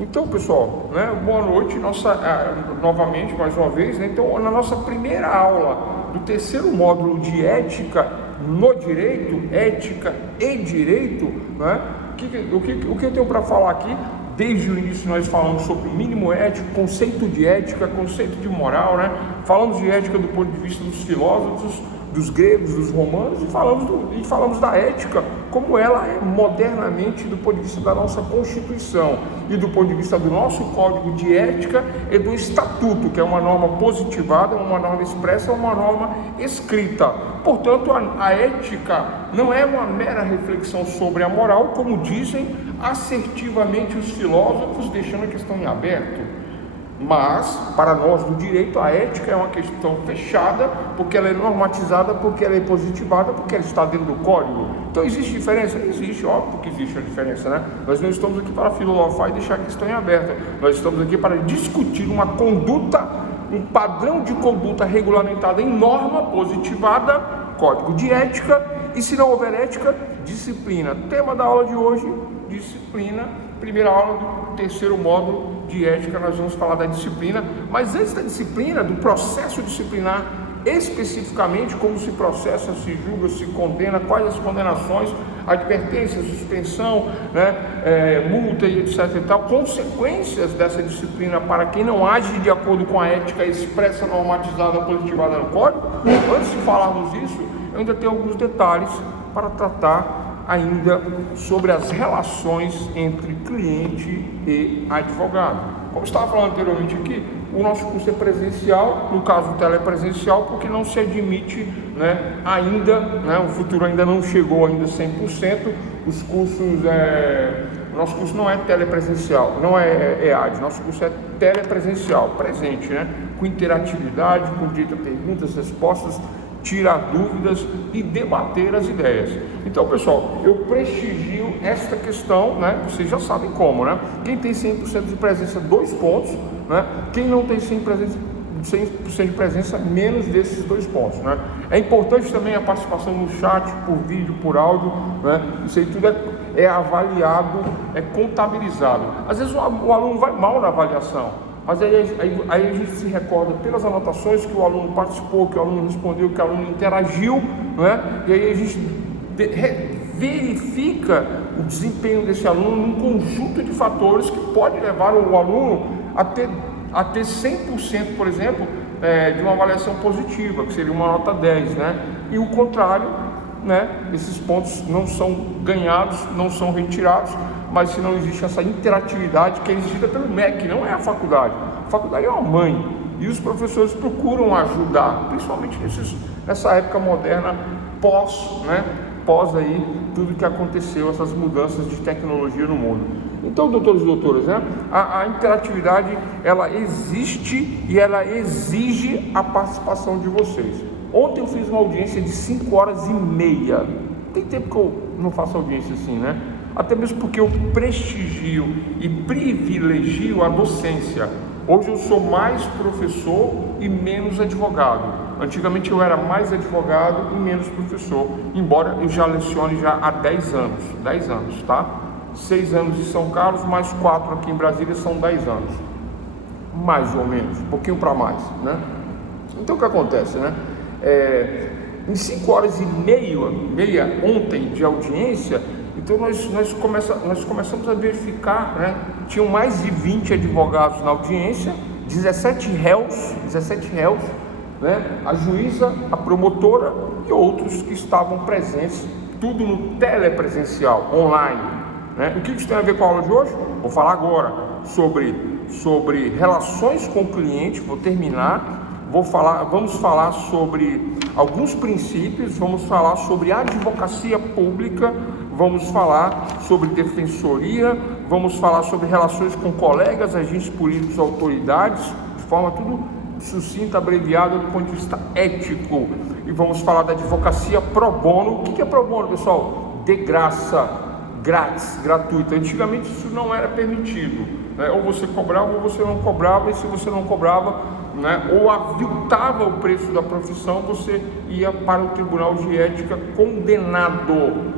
Então, pessoal, né, boa noite, novamente, mais uma vez, né? Então, na nossa primeira aula do terceiro módulo de ética no direito, ética e direito, né, o que eu tenho para falar aqui? Desde o início nós falamos sobre o mínimo ético, conceito de ética, conceito de moral, né? Falamos de ética do ponto de vista dos filósofos, dos gregos, dos romanos, e falamos da ética como ela é modernamente do ponto de vista da nossa Constituição e do ponto de vista do nosso Código de Ética e do Estatuto, que é uma norma positivada, uma norma expressa, uma norma escrita. Portanto, a ética não é uma mera reflexão sobre a moral, como dizem assertivamente os filósofos, deixando a questão em aberto. Mas, para nós do direito, a ética é uma questão fechada, porque ela é normatizada, porque ela é positivada, porque ela está dentro do código. Então, existe diferença? Existe, óbvio que existe a diferença, né? Nós não estamos aqui para filosofar e deixar a questão em aberta. Nós estamos aqui para discutir uma conduta, um padrão de conduta regulamentada em norma positivada, código de ética, e se não houver ética, disciplina. Tema da aula de hoje, disciplina. Primeira aula do terceiro módulo de ética, nós vamos falar da disciplina, mas antes da disciplina, do processo disciplinar, especificamente como se processa, se julga, se condena, quais as condenações, advertência, suspensão, né, multa e etc e tal, consequências dessa disciplina para quem não age de acordo com a ética expressa, normatizada, positivada no código. Antes de falarmos isso, eu ainda tenho alguns detalhes para tratar ainda sobre as relações entre cliente e advogado. Como estava falando anteriormente aqui, o nosso curso é presencial, no caso telepresencial, porque não se admite, né, ainda, né, o futuro ainda não chegou ainda 100%, os cursos, o nosso curso não é telepresencial, não é EAD, nosso curso é telepresencial, presente, né, com interatividade, com direito a perguntas, respostas, tirar dúvidas e debater as ideias. Então, pessoal, eu prestigio esta questão, né? Vocês já sabem como, né? Quem tem 100% de presença, 2 pontos, né? Quem não tem 100% de presença, menos desses 2 pontos, né? É importante também a participação no chat, por vídeo, por áudio, né? Isso aí tudo é avaliado, é contabilizado. Às vezes o aluno vai mal na avaliação, mas aí a gente se recorda pelas anotações que o aluno participou, que o aluno respondeu, que o aluno interagiu, não é? E aí a gente verifica o desempenho desse aluno num conjunto de fatores que pode levar o aluno a ter 100%, por exemplo, de uma avaliação positiva, que seria uma nota 10, né? E o contrário, né? Esses pontos não são ganhados, não são retirados, mas se não existe essa interatividade que é exigida pelo MEC, não é a faculdade. A faculdade é uma mãe e os professores procuram ajudar, principalmente nessa época moderna, pós aí tudo que aconteceu, essas mudanças de tecnologia no mundo. Então, doutores e doutoras, né, a interatividade, ela existe e ela exige a participação de vocês. Ontem eu fiz uma audiência de 5 horas e meia. Tem tempo que eu não faço audiência assim, né? Até mesmo porque eu prestigio e privilegio a docência. Hoje eu sou mais professor e menos advogado. Antigamente eu era mais advogado e menos professor, embora eu já lecione já há 10 anos, tá? 6 anos em São Carlos, mais 4 aqui em Brasília, são 10 anos. Mais ou menos, um pouquinho para mais, né? Então o que acontece, né? Em 5 horas e meia ontem de audiência, então nós começamos a verificar, né? Tinham mais de 20 advogados na audiência, 17 réus, né? A juíza, a promotora e outros que estavam presentes, tudo no telepresencial, online, né? O que isso tem a ver com a aula de hoje? Vou falar agora sobre relações com o cliente, vou terminar. Vamos falar sobre alguns princípios, vamos falar sobre advocacia pública, vamos falar sobre defensoria, vamos falar sobre relações com colegas, agentes políticos, autoridades, de forma tudo sucinta, abreviada do ponto de vista ético. E vamos falar da advocacia pro bono. O que é pro bono, pessoal? De graça, grátis, gratuito. Antigamente isso não era permitido, né? Ou você cobrava ou você não cobrava, e se você não cobrava, né, ou aviltava o preço da profissão, você ia para o Tribunal de Ética condenado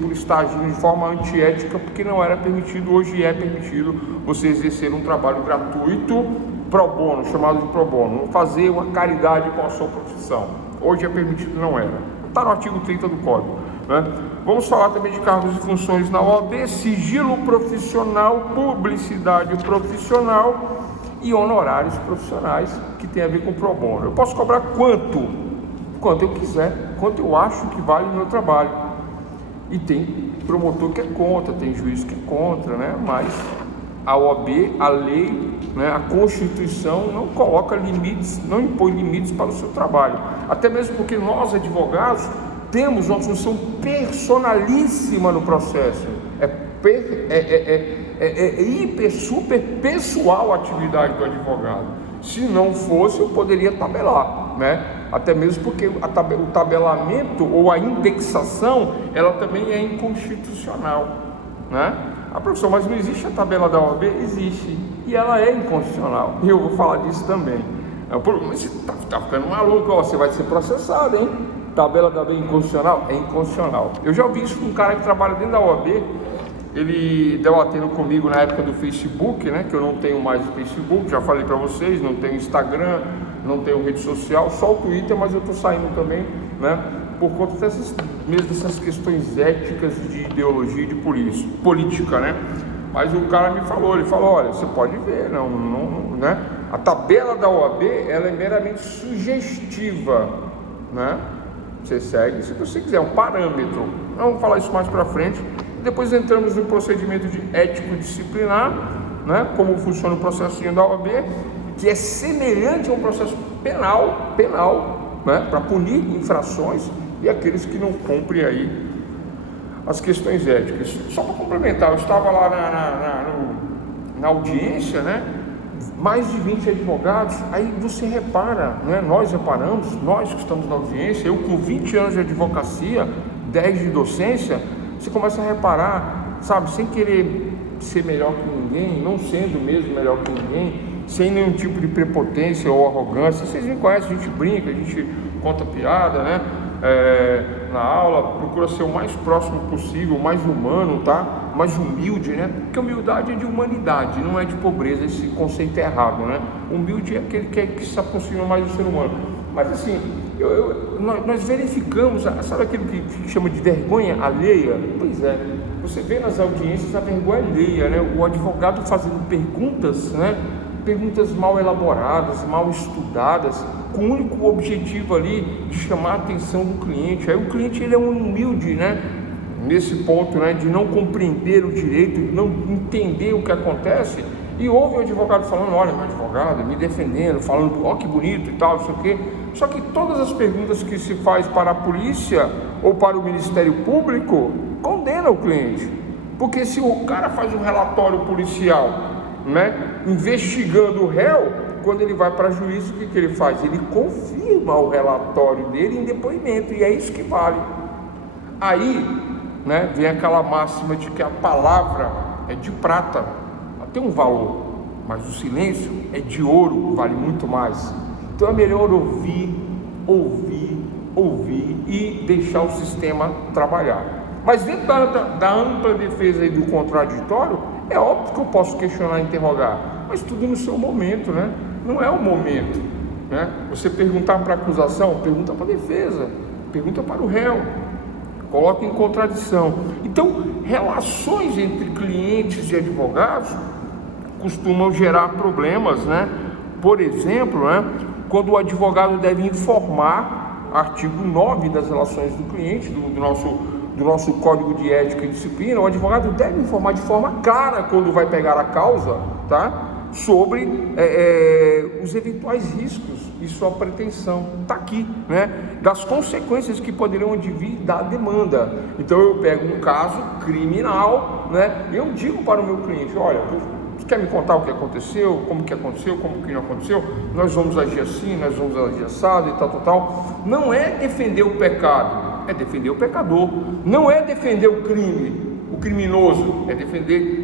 por estar agindo de forma antiética, porque não era permitido. Hoje é permitido você exercer um trabalho gratuito pro bono, chamado de pro bono, fazer uma caridade com a sua profissão. Hoje é permitido, não era. Está no artigo 30 do Código, né? Vamos falar também de cargos e funções na OAB, sigilo profissional, publicidade profissional e honorários profissionais, que tem a ver com pro bono. Eu posso cobrar quanto eu quiser, quanto eu acho que vale o meu trabalho. E tem promotor que é contra, tem juiz que é contra, né? Mas a OAB, a lei, né, a Constituição não coloca limites, não impõe limites para o seu trabalho. Até mesmo porque nós, advogados, temos uma função personalíssima no processo. Hiper, super pessoal a atividade do advogado. Se não fosse, eu poderia tabelar, né? Até mesmo porque o tabelamento ou a indexação, ela também é inconstitucional, né? A profissão, mas não existe a tabela da OAB? Existe, e ela é inconstitucional, e eu vou falar disso também. Mas você tá ficando maluco, ó, você vai ser processado, hein? Tabela da OAB inconstitucional? É inconstitucional. Eu já ouvi isso com um cara que trabalha dentro da OAB. Ele debatendo comigo na época do Facebook, né? Que eu não tenho mais o Facebook, já falei para vocês, não tenho Instagram, não tenho rede social, só o Twitter, mas eu estou saindo também, né? Por conta dessas questões éticas de ideologia e de política, né? Mas o cara me falou, ele falou, olha, você pode ver, não, né? A tabela da OAB, ela é meramente sugestiva, né? Você segue se você quiser, um parâmetro. Vamos falar isso mais para frente. Depois entramos no procedimento de ético-disciplinar, né? Como funciona o processinho da OAB, que é semelhante a um processo penal, né? Para punir infrações e aqueles que não cumprem aí as questões éticas. Só para complementar, eu estava lá na audiência, né? Mais de 20 advogados, aí você repara, né? Nós reparamos, nós que estamos na audiência, eu com 20 anos de advocacia, 10 de docência, você começa a reparar, sabe, sem querer ser melhor que ninguém, não sendo mesmo melhor que ninguém, sem nenhum tipo de prepotência ou arrogância. Vocês me conhecem, a gente brinca, a gente conta piada, né? Na aula, procura ser o mais próximo possível, mais humano, tá? Mais humilde, né? Porque humildade é de humanidade, não é de pobreza, esse conceito é errado, né? Humilde é aquele que se aproxima mais do ser humano. Mas assim, nós verificamos, sabe aquilo que chama de vergonha alheia? Pois é, você vê nas audiências a vergonha alheia, né? O advogado fazendo perguntas, né? Perguntas mal elaboradas, mal estudadas, com o único objetivo ali de chamar a atenção do cliente. Aí o cliente, ele é um humilde, né? Nesse ponto, né? De não compreender o direito, de não entender o que acontece, e ouve o advogado falando, olha, meu advogado, me defendendo, falando, ó, que bonito e tal, não sei o quê. Só que todas as perguntas que se faz para a polícia ou para o Ministério Público condena o cliente. Porque se o cara faz um relatório policial, né, investigando o réu, quando ele vai para juízo, o que ele faz? Ele confirma o relatório dele em depoimento, e é isso que vale. Aí, né, vem aquela máxima de que a palavra é de prata, ela tem um valor, mas o silêncio é de ouro, vale muito mais. Então é melhor ouvir e deixar o sistema trabalhar. Mas dentro da ampla defesa e do contraditório, é óbvio que eu posso questionar e interrogar, mas tudo no seu momento, né? Não é o momento, né? Você perguntar para a acusação, pergunta para a defesa, pergunta para o réu, coloca em contradição. Então, relações entre clientes e advogados costumam gerar problemas, né? Por exemplo, né, quando o advogado deve informar, artigo 9 das relações do cliente, do nosso Código de Ética e Disciplina, o advogado deve informar de forma clara, quando vai pegar a causa, tá? Sobre os eventuais riscos e sua pretensão, está aqui, né? Das consequências que poderiam advir da demanda. Então eu pego um caso criminal, né? E eu digo para o meu cliente, olha, você quer me contar o que aconteceu, como que não aconteceu? Nós vamos agir assim, nós vamos agir assado e tal. Não é defender o pecado, é defender o pecador. Não é defender o crime. O criminoso,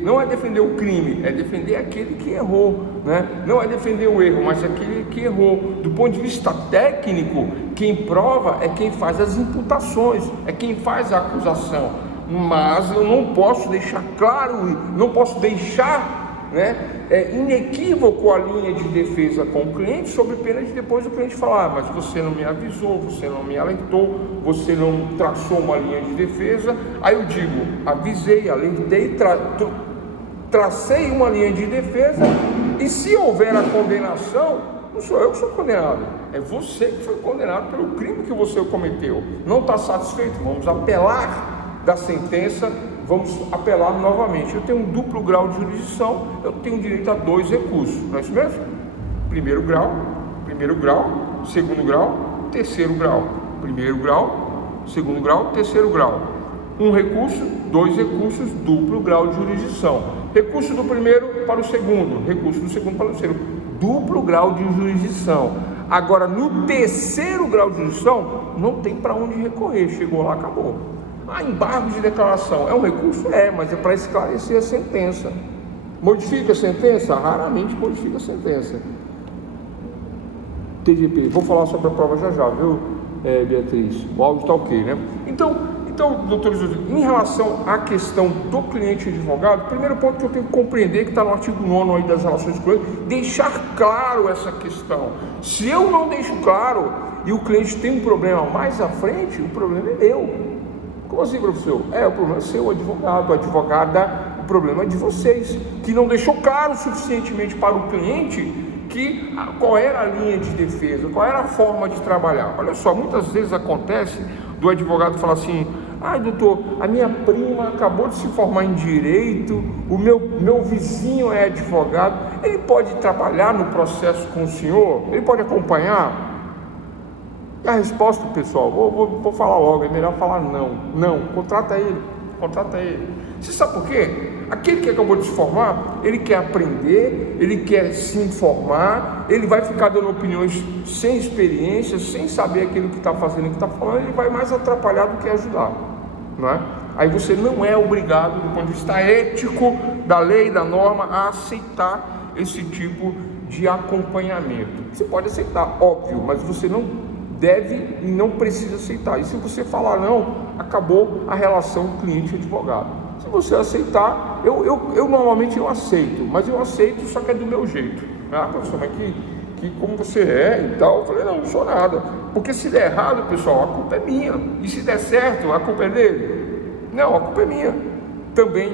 não é defender o crime, é defender aquele que errou, né? Não é defender o erro, mas aquele que errou. Do ponto de vista técnico, quem prova é quem faz as imputações, é quem faz a acusação. Mas eu não posso deixar claro, não posso deixar, né, inequívoco a linha de defesa com o cliente, sob pena de depois o cliente falar: mas você não me avisou, você não me alertou, você não traçou uma linha de defesa. Aí eu digo: avisei, alertei, tracei uma linha de defesa, e se houver a condenação, não sou eu que sou condenado, é você que foi condenado pelo crime que você cometeu. Não está satisfeito? Vamos apelar da sentença, vamos apelar novamente. Eu tenho um duplo grau de jurisdição, eu tenho direito a 2 recursos, não é isso mesmo? Primeiro grau, segundo grau, terceiro grau. Primeiro grau, segundo grau, terceiro grau. Um recurso, 2 recursos, duplo grau de jurisdição. Recurso do primeiro para o segundo, recurso do segundo para o terceiro, duplo grau de jurisdição. Agora, no terceiro grau de jurisdição, não tem para onde recorrer, chegou lá, acabou. Embargo de declaração é um recurso? Mas é para esclarecer a sentença. Modifica a sentença? Raramente modifica a sentença. TGP, vou falar sobre a prova já, viu, Beatriz? O áudio está ok, né? Então, doutor José, em relação à questão do cliente advogado, o primeiro ponto que eu tenho que compreender, que está no artigo 9º aí das relações com ele, deixar claro essa questão. Se eu não deixo claro e o cliente tem um problema mais à frente, o problema é meu. Como assim, professor? O problema é seu, advogado, advogada, o problema é de vocês, que não deixou claro suficientemente para o cliente qual era a linha de defesa, qual era a forma de trabalhar. Olha só, muitas vezes acontece do advogado falar assim: doutor, a minha prima acabou de se formar em direito, o meu vizinho é advogado, ele pode trabalhar no processo com o senhor? Ele pode acompanhar? E a resposta, pessoal, vou falar logo, é melhor falar não, contrata ele. Você sabe por quê? Aquele que acabou de se formar, ele quer aprender, ele quer se informar, ele vai ficar dando opiniões sem experiência, sem saber aquilo que está fazendo, o que está falando, ele vai mais atrapalhar do que ajudar, não é? Aí você não é obrigado, do ponto de vista ético, da lei, da norma, a aceitar esse tipo de acompanhamento. Você pode aceitar, óbvio, mas você não deve e não precisa aceitar. E se você falar não, acabou a relação cliente-advogado. Se você aceitar, eu normalmente não aceito, mas eu aceito, só que é do meu jeito. Professor, mas que como você é e tal. Eu falei: não sou nada. Porque se der errado, pessoal, a culpa é minha. E se der certo, a culpa é dele? Não, a culpa é minha também.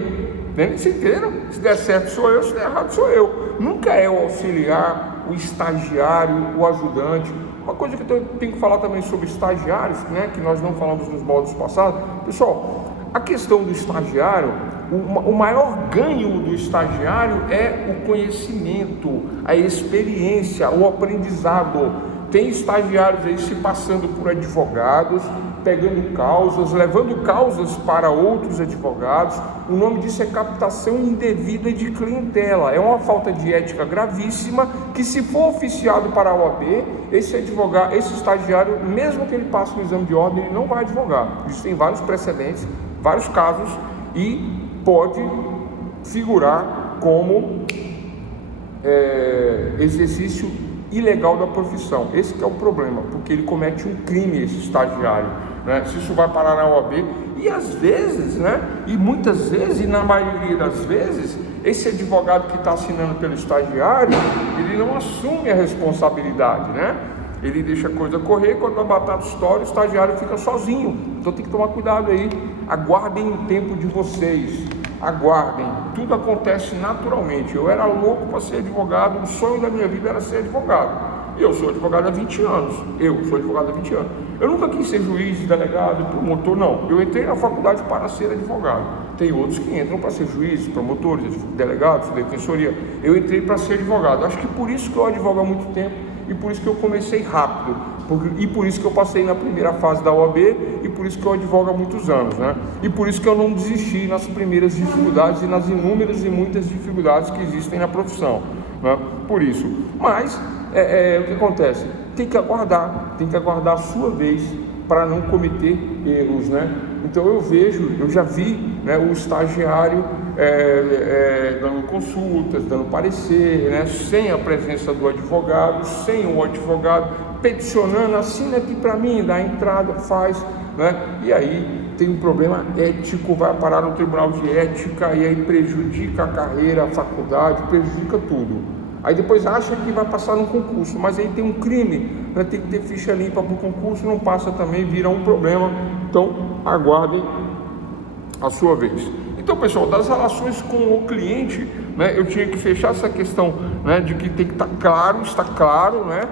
Vocês entenderam? Se der certo sou eu, se der errado sou eu. Nunca é o auxiliar, o estagiário, o ajudante. Uma coisa que eu tenho que falar também sobre estagiários, né, que nós não falamos nos módulos passados. Pessoal, a questão do estagiário, o maior ganho do estagiário é o conhecimento, a experiência, o aprendizado. Tem estagiários aí se passando por advogados, pegando causas, levando causas para outros advogados. O nome disso é captação indevida de clientela. É uma falta de ética gravíssima que, se for oficiado para a OAB, esse estagiário, mesmo que ele passe no exame de ordem, ele não vai advogar. Isso tem vários precedentes, vários casos, e pode figurar como exercício ilegal da profissão. Esse que é o problema, porque ele comete um crime, esse estagiário, né? Se isso vai parar na OAB, e às vezes, né, e muitas vezes, e na maioria das vezes, esse advogado que está assinando pelo estagiário, ele não assume a responsabilidade, né? Ele deixa a coisa correr, quando a batata estoura, o estagiário fica sozinho. Então tem que tomar cuidado aí. Aguardem o tempo de vocês, aguardem. Tudo acontece naturalmente. Eu era louco para ser advogado, o sonho da minha vida era ser advogado. E eu sou advogado há 20 anos. Eu nunca quis ser juiz, delegado, promotor, não. Eu entrei na faculdade para ser advogado. Tem outros que entram para ser juízes, promotores, delegados, defensoria. Eu entrei para ser advogado. Acho que por isso que eu advogo há muito tempo e por isso que eu comecei rápido. E por isso que eu passei na primeira fase da OAB e por isso que eu advogo há muitos anos, né? E por isso que eu não desisti nas primeiras dificuldades e nas inúmeras e muitas dificuldades que existem na profissão, né? Por isso. Mas o que acontece? Tem que aguardar a sua vez para não cometer erros, né? Então eu já vi, né, o estagiário dando consultas, dando parecer, né, sem a presença do advogado, sem o advogado peticionando, assina aqui para mim, dá a entrada, faz, né, e aí tem um problema ético, vai parar no tribunal de ética e aí prejudica a carreira, a faculdade, prejudica tudo. Aí depois acha que vai passar no concurso, mas aí tem um crime, né? Tem que ter ficha limpa para o concurso, não passa também, vira um problema. Então aguardem a sua vez. Então, pessoal, das relações com o cliente, né, eu tinha que fechar essa questão, né, de que tem que estar claro, está claro, né,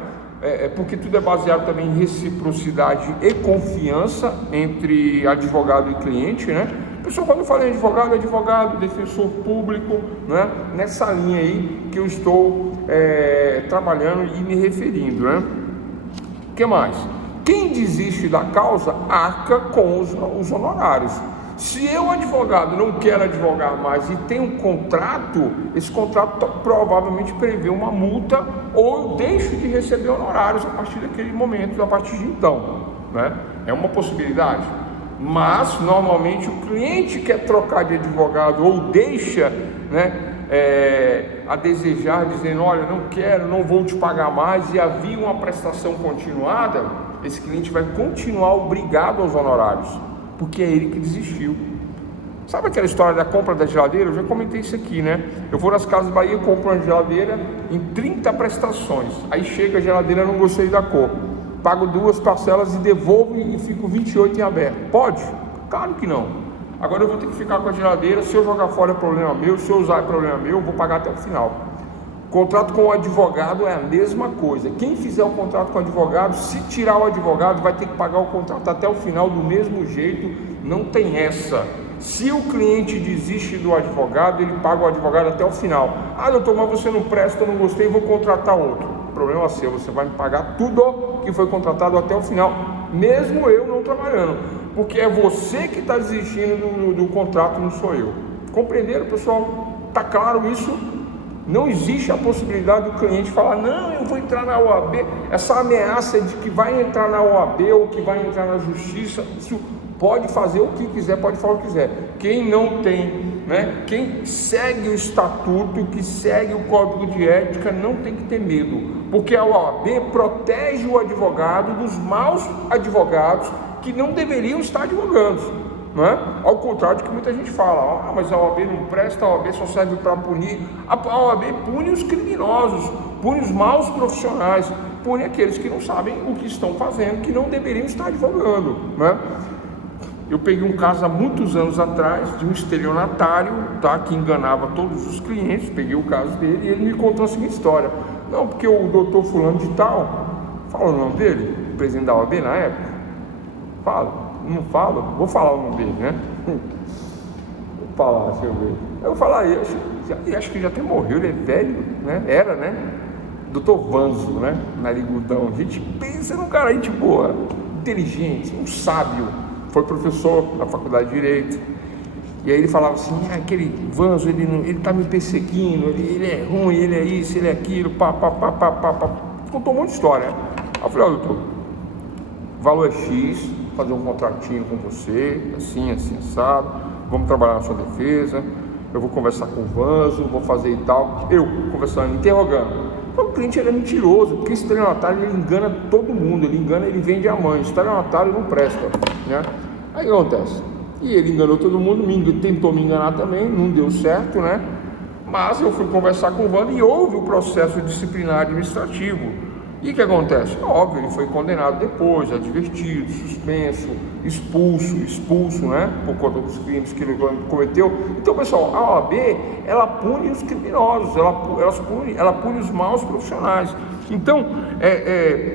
porque tudo é baseado também em reciprocidade e confiança entre advogado e cliente, né. Pessoal, quando eu falei advogado, defensor público, né, nessa linha aí que eu estou trabalhando e me referindo, né. O que mais? Quem desiste da causa arca com os honorários. Se eu, advogado, não quero advogar mais e tem um contrato, esse contrato provavelmente prevê uma multa ou eu deixo de receber honorários a partir daquele momento, a partir de então, né? É uma possibilidade. Mas, normalmente, o cliente quer trocar de advogado ou deixa, né, a desejar, dizendo, olha, não quero, não vou te pagar mais, e havia uma prestação continuada, esse cliente vai continuar obrigado aos honorários, porque é ele que desistiu. Sabe aquela história da compra da geladeira? Eu já comentei isso aqui, né? Eu vou nas Casas Bahia, compro uma geladeira em 30 prestações, aí chega a geladeira, não gostei da cor, pago 2 parcelas e devolvo e fico 28 em aberto. Pode? Claro que não. Agora eu vou ter que ficar com a geladeira, se eu jogar fora é problema meu, se eu usar é problema meu, eu vou pagar até o final. Contrato com o advogado é a mesma coisa. Quem fizer o contrato com o advogado, se tirar o advogado, vai ter que pagar o contrato até o final do mesmo jeito, não tem essa. Se o cliente desiste do advogado, ele paga o advogado até o final. Ah, doutor, mas você não presta, eu não gostei, vou contratar outro. Problema seu, você vai me pagar tudo que foi contratado até o final, mesmo eu não trabalhando, porque é você que está desistindo do contrato, não sou eu. Compreenderam, pessoal? Está claro isso? Não existe a possibilidade do cliente falar, não, eu vou entrar na OAB, essa ameaça de que vai entrar na OAB ou que vai entrar na justiça, isso pode fazer o que quiser, pode falar o que quiser. Quem não tem, né, quem segue o estatuto, que segue o código de ética, não tem que ter medo, porque a OAB protege o advogado dos maus advogados que não deveriam estar advogando. Não é? Ao contrário do que muita gente fala, mas a OAB não presta, a OAB só serve para punir. A OAB pune os criminosos, pune os maus profissionais, pune aqueles que não sabem o que estão fazendo, que não deveriam estar advogando, não é? Eu peguei um caso há muitos anos atrás de um estelionatário, tá, que enganava todos os clientes. Peguei o caso dele e ele me contou a seguinte história. Não, porque o doutor fulano de tal, fala o nome dele, o presidente da OAB na época, fala. Não falo? Vou falar o nome dele, né? Vou falar, deixa eu ver. Eu vou falar, acho que já até morreu, ele é velho, né? Era, né? Doutor Vanzo, né? Narigudão. A gente pensa num cara, gente boa, inteligente, um sábio. Foi professor na faculdade de Direito. E aí ele falava assim, aquele Vanzo, ele tá me perseguindo, ele é ruim, ele é isso, ele é aquilo, pá. Contou um monte de história, né? Aí eu falei, doutor, valor é X, fazer um contratinho com você, assim, assado, vamos trabalhar na sua defesa, eu vou conversar com o Vanzo, vou fazer e tal, eu conversando, interrogando. Então, o cliente, ele é mentiroso, porque esse estelionatário, ele engana todo mundo, ele vende a mãe, o estelionatário não presta, né? Aí o que acontece? E ele enganou todo mundo, tentou me enganar também, não deu certo, né? Mas eu fui conversar com o Vanzo e houve o processo disciplinar administrativo. E o que acontece? Óbvio, ele foi condenado depois, advertido, suspenso, expulso, né? Por conta dos crimes que ele cometeu. Então, pessoal, a OAB, ela pune os criminosos, ela pune os maus profissionais. Então,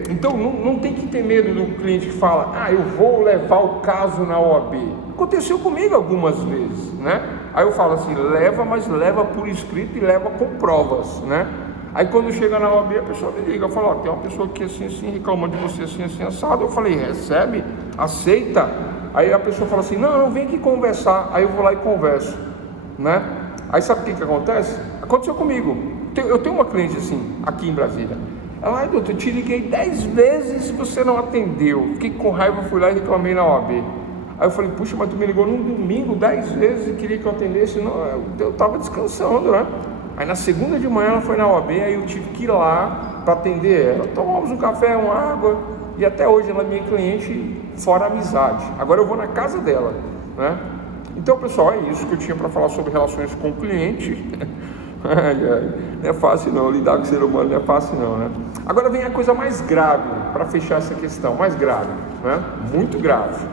então não tem que ter medo do cliente que fala, eu vou levar o caso na OAB. Aconteceu comigo algumas vezes, né? Aí eu falo assim, leva, mas leva por escrito e leva com provas, né? Aí quando chega na OAB, a pessoa me liga, fala, tem uma pessoa aqui assim, reclamando de você assim, assado. Eu falei, recebe, aceita. Aí a pessoa fala assim, não, vem aqui conversar. Aí eu vou lá e converso, né? Aí sabe o que acontece? Aconteceu comigo. Eu tenho uma cliente assim, aqui em Brasília. Ela, doutor, eu te liguei 10 vezes e você não atendeu. Fiquei com raiva, fui lá e reclamei na OAB. Aí eu falei, puxa, mas tu me ligou num domingo 10 vezes e queria que eu atendesse. Não, eu estava descansando, né? Aí na segunda de manhã ela foi na OAB, aí eu tive que ir lá para atender ela. Tomamos um café, uma água, e até hoje ela é minha cliente, fora amizade. Agora eu vou na casa dela, né? Então, pessoal, é isso que eu tinha para falar sobre relações com o cliente. Não é fácil não, lidar com o ser humano não é fácil não, né? Agora vem a coisa mais grave, para fechar essa questão, mais grave, né? Muito grave.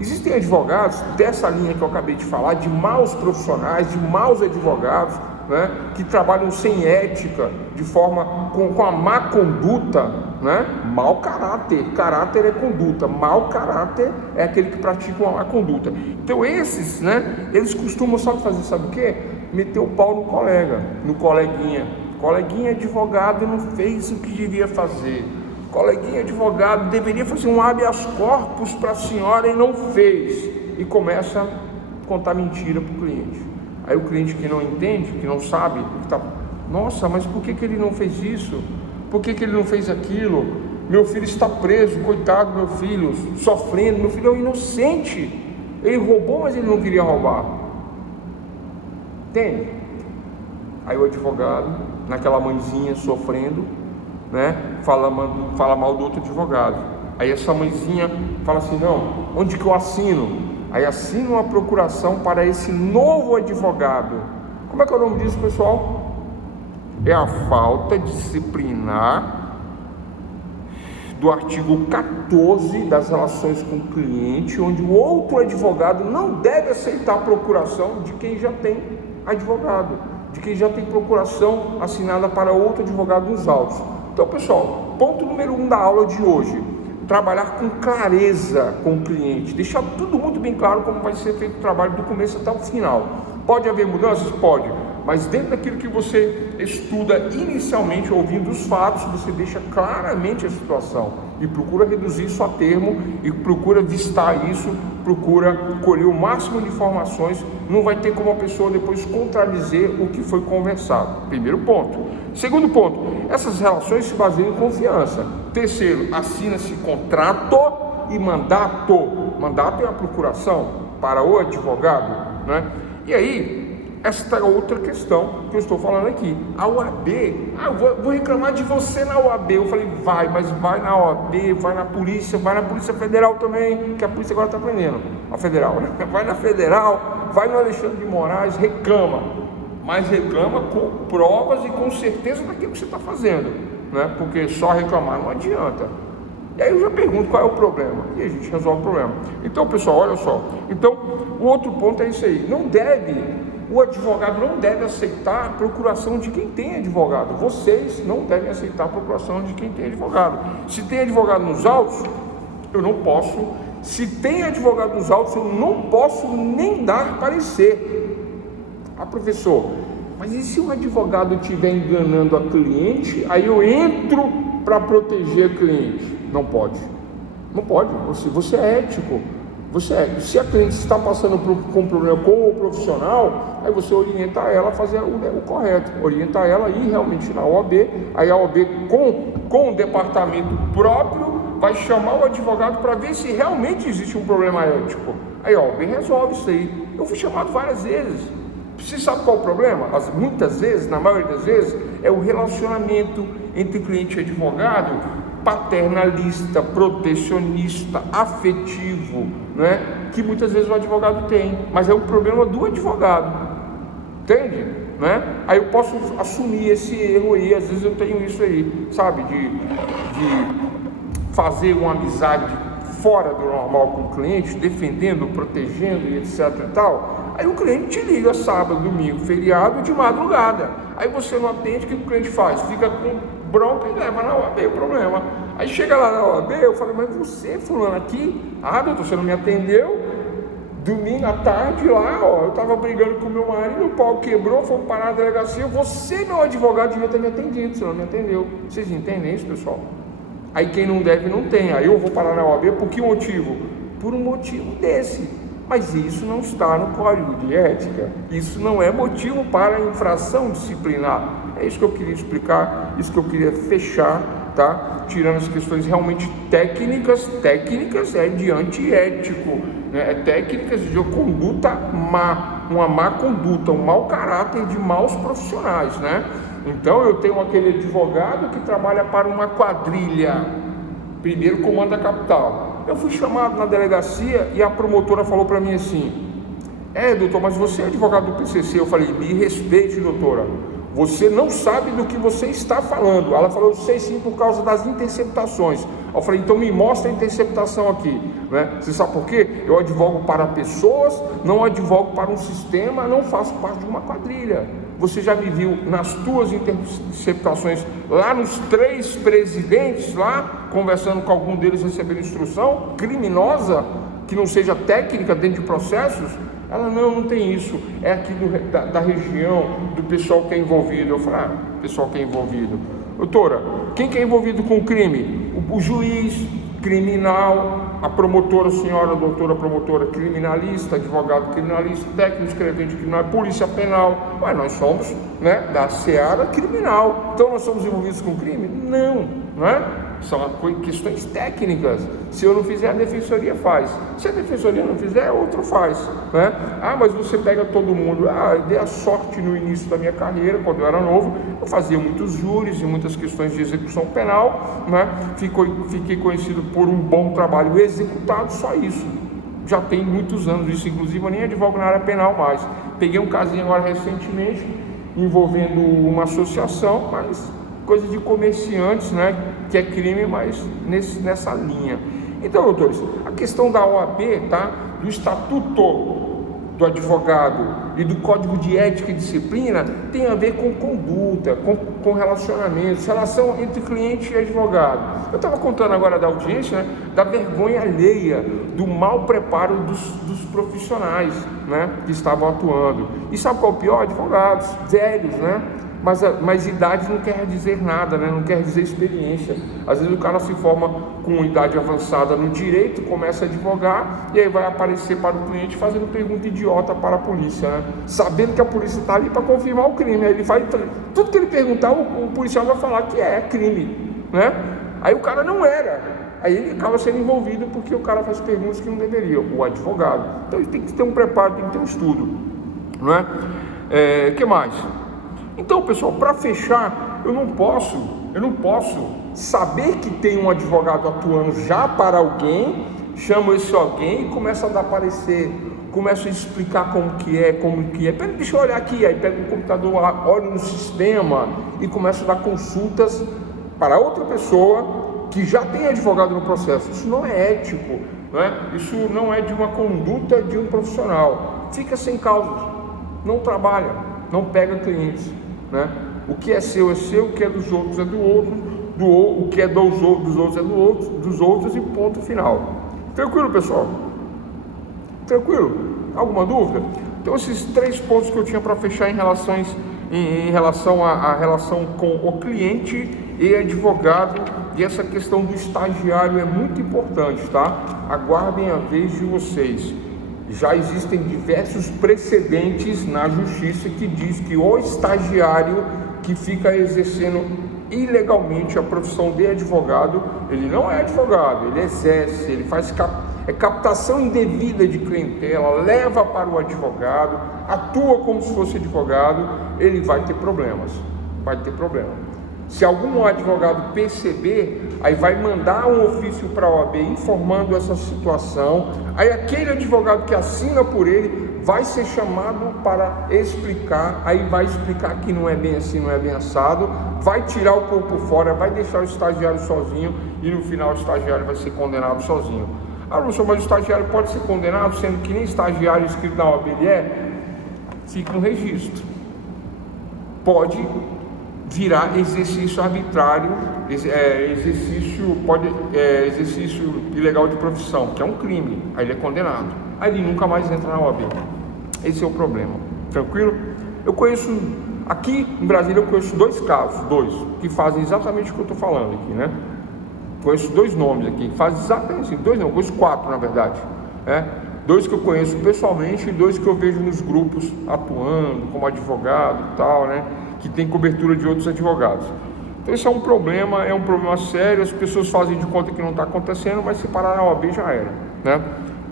Existem advogados dessa linha que eu acabei de falar, de maus profissionais, de maus advogados, né? Que trabalham sem ética, de forma com a má conduta, né? Mau caráter, caráter é conduta, mau caráter é aquele que pratica uma má conduta. Então esses, né? Eles costumam só fazer, sabe o quê? Meter o pau no colega, no coleguinha. Coleguinha advogado não fez o que devia fazer. Coleguinha advogado deveria fazer um habeas corpus para a senhora e não fez. E começa a contar mentira para o cliente. Aí o cliente que não entende, que não sabe, tá, nossa, mas por que ele não fez isso? Por que ele não fez aquilo? Meu filho está preso, coitado do meu filho, sofrendo. Meu filho é um inocente. Ele roubou, mas ele não queria roubar. Entende? Aí o advogado, naquela mãezinha sofrendo, né, fala mal do outro advogado. Aí essa mãezinha fala assim, não, onde que eu assino? Aí assina uma procuração para esse novo advogado. Como é que é o nome disso, pessoal? É a falta disciplinar do artigo 14 das relações com o cliente, onde o outro advogado não deve aceitar a procuração de quem já tem advogado, de quem já tem procuração assinada para outro advogado nos autos. Então, pessoal, ponto número 1 da aula de hoje: trabalhar com clareza com o cliente, deixar tudo muito bem claro como vai ser feito o trabalho do começo até o final. Pode haver mudanças? Pode, mas dentro daquilo que você estuda inicialmente, ouvindo os fatos, você deixa claramente a situação e procura reduzir isso a termo e procura vistar isso, procura colher o máximo de informações. Não vai ter como a pessoa depois contradizer o que foi conversado. Primeiro ponto. Segundo ponto, essas relações se baseiam em confiança. Terceiro, assina-se contrato e mandato. Mandato é a procuração para o advogado, né? E aí, esta é outra questão que eu estou falando aqui. A OAB, vou reclamar de você na OAB. Eu falei, mas vai na OAB, vai na Polícia Federal também, que a polícia agora está prendendo. A Federal, né? Vai na Federal, vai no Alexandre de Moraes, reclama. Mas reclama com provas e com certeza daquilo que você está fazendo, né? Porque só reclamar não adianta. E aí eu já pergunto qual é o problema, e a gente resolve o problema. Então, pessoal, olha só. Então, o outro ponto é isso aí. O advogado não deve aceitar a procuração de quem tem advogado. Vocês não devem aceitar a procuração de quem tem advogado. Se tem advogado nos autos, eu não posso. Se tem advogado nos autos, eu não posso nem dar parecer. professor, mas e se o advogado estiver enganando a cliente, aí eu entro para proteger a cliente? Não pode. Não pode. Você é ético. Se a cliente está passando com um problema com o profissional, aí você orienta ela a fazer o correto, orienta ela a ir realmente na OAB, aí a OAB com o departamento próprio vai chamar o advogado para ver se realmente existe um problema ético. Aí a OAB resolve isso aí. Eu fui chamado várias vezes. Você sabe qual é o problema? Muitas vezes, na maioria das vezes, é o relacionamento entre cliente e advogado paternalista, protecionista, afetivo, né? Que muitas vezes o advogado tem, mas é um problema do advogado, entende? Né? Aí eu posso assumir esse erro aí, às vezes eu tenho isso aí, sabe, de fazer uma amizade fora do normal com o cliente, defendendo, protegendo e etc e tal. Aí o cliente te liga sábado, domingo, feriado, de madrugada. Aí você não atende, o que o cliente faz? Fica com bronca e leva na OAB o problema. Aí chega lá na OAB, eu falo, mas você, fulano, aqui? Ah, doutor, você não me atendeu? Domingo à tarde lá, ó, eu tava brigando com meu marido, o pau quebrou, fomos parar na delegacia. Você, meu advogado, devia ter me atendido, você não me atendeu. Vocês entendem isso, pessoal? Aí quem não deve, não tem. Aí eu vou parar na OAB, por que motivo? Por um motivo desse. Mas isso não está no código de ética. Isso não é motivo para infração disciplinar. É isso que eu queria explicar, isso que eu queria fechar, tá? Tirando as questões realmente técnicas é de antiético. né? É técnicas de conduta má, uma má conduta, um mau caráter de maus profissionais, né? Então eu tenho aquele advogado que trabalha para uma quadrilha, primeiro comando da capital. Eu fui chamado na delegacia e a promotora falou para mim assim: doutor, mas você é advogado do PCC? Eu falei: me respeite, doutora, você não sabe do que você está falando. Ela falou: eu sei sim, por causa das interceptações. Eu falei: então me mostra a interceptação aqui, né? Você sabe por quê? Eu advogo para pessoas, não advogo para um sistema, não faço parte de uma quadrilha. Você já me viu nas tuas interceptações lá nos 3 presidentes lá, conversando com algum deles, recebendo instrução criminosa, que não seja técnica dentro de processos? Ela: não tem isso, é aqui da região, do pessoal que é envolvido. Eu falei: pessoal que é envolvido. Doutora, quem que é envolvido com o crime? O juiz criminal, a promotora, senhora doutora promotora criminalista, advogado criminalista, técnico escrevente criminal, polícia penal. Nós somos, né, da seara criminal. Então nós somos envolvidos com crime? Não, não é? São questões técnicas. Se eu não fizer, a defensoria faz. Se a defensoria não fizer, outro faz, né? Mas você pega todo mundo. Eu dei a sorte no início da minha carreira, quando eu era novo, eu fazia muitos júris e muitas questões de execução penal, né? Fiquei conhecido por um bom trabalho executado, só isso. Já tem muitos anos isso, inclusive eu nem advogo na área penal mais. Peguei um casinho agora recentemente, envolvendo uma associação, mas coisa de comerciantes, né, que é crime, mas nessa linha. Então, doutores, a questão da OAB, tá, do estatuto do advogado e do código de ética e disciplina tem a ver com conduta, com relacionamentos, relação entre cliente e advogado. Eu estava contando agora da audiência, né, da vergonha alheia, do mau preparo dos profissionais, né, que estavam atuando. E sabe qual é o pior? Advogados velhos, né? Mas idade não quer dizer nada, né? Não quer dizer experiência. Às vezes o cara se forma com idade avançada no direito, começa a advogar e aí vai aparecer para o cliente fazendo pergunta idiota para a polícia, né? Sabendo que a polícia está ali para confirmar o crime. Aí ele faz tudo que ele perguntar, o policial vai falar que é crime, né? Aí o cara não era. Aí ele acaba sendo envolvido porque o cara faz perguntas que não deveria, o advogado. Então ele tem que ter um preparo, tem que ter um estudo, não é? Que mais? Então, pessoal, para fechar, eu não posso saber que tem um advogado atuando já para alguém, chamo esse alguém e começo a dar parecer, começo a explicar como que é. Deixa eu olhar aqui, aí pego o computador, olho no sistema e começo a dar consultas para outra pessoa que já tem advogado no processo. Isso não é ético, né? Isso não é de uma conduta de um profissional. Fica sem causas, não trabalha, não pega clientes, né? O que é seu, o que é dos outros é do outro, o que é dos outros é dos outros e ponto final. Tranquilo, pessoal? Tranquilo? Alguma dúvida? Então esses 3 pontos que eu tinha para fechar em relação à relação com o cliente e advogado, e essa questão do estagiário é muito importante, tá? Aguardem a vez de vocês. Já existem diversos precedentes na justiça que diz que o estagiário que fica exercendo ilegalmente a profissão de advogado, ele não é advogado, ele exerce, ele faz captação indevida de clientela, leva para o advogado, atua como se fosse advogado, ele vai ter problemas, Se algum advogado perceber, aí vai mandar um ofício para a OAB informando essa situação, aí aquele advogado que assina por ele vai ser chamado para explicar, aí vai explicar que não é bem assim, não é bem assado, vai tirar o corpo fora, vai deixar o estagiário sozinho e no final o estagiário vai ser condenado sozinho. Professor, mas o estagiário pode ser condenado sendo que nem estagiário inscrito na OAB ele é? Fica no registro. Pode virar exercício arbitrário, exercício ilegal de profissão, que é um crime, aí ele é condenado, aí ele nunca mais entra na OAB. Esse é o problema, tranquilo? Eu conheço, aqui em Brasília eu conheço 2 casos, que fazem exatamente o que eu estou falando aqui, né? Conheço 2 nomes aqui, que fazem exatamente assim, 2 não, conheço 4 na verdade, né? 2 que eu conheço pessoalmente e 2 que eu vejo nos grupos atuando como advogado e tal, né? Que tem cobertura de outros advogados. Então isso é um problema sério, as pessoas fazem de conta que não está acontecendo, mas se parar na OAB já era, né?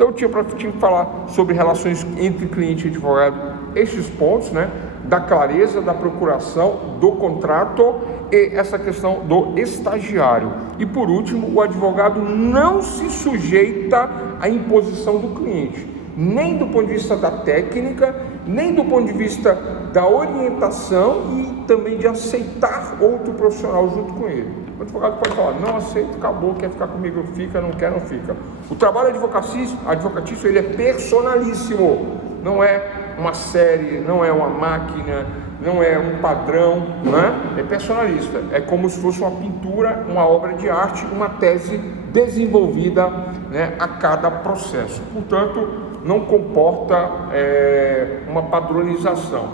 Então eu tinha que falar sobre relações entre cliente e advogado, esses pontos, né, da clareza, da procuração, do contrato e essa questão do estagiário. E por último, o advogado não se sujeita à imposição do cliente, nem do ponto de vista da técnica, nem do ponto de vista da orientação e também de aceitar outro profissional junto com ele. O advogado pode falar, não aceito, acabou, quer ficar comigo, fica, não quer, não fica. O trabalho advocatício ele é personalíssimo, não é uma série, não é uma máquina, não é um padrão, né? É personalista, é como se fosse uma pintura, uma obra de arte, uma tese desenvolvida, né, a cada processo. Portanto, não comporta uma padronização.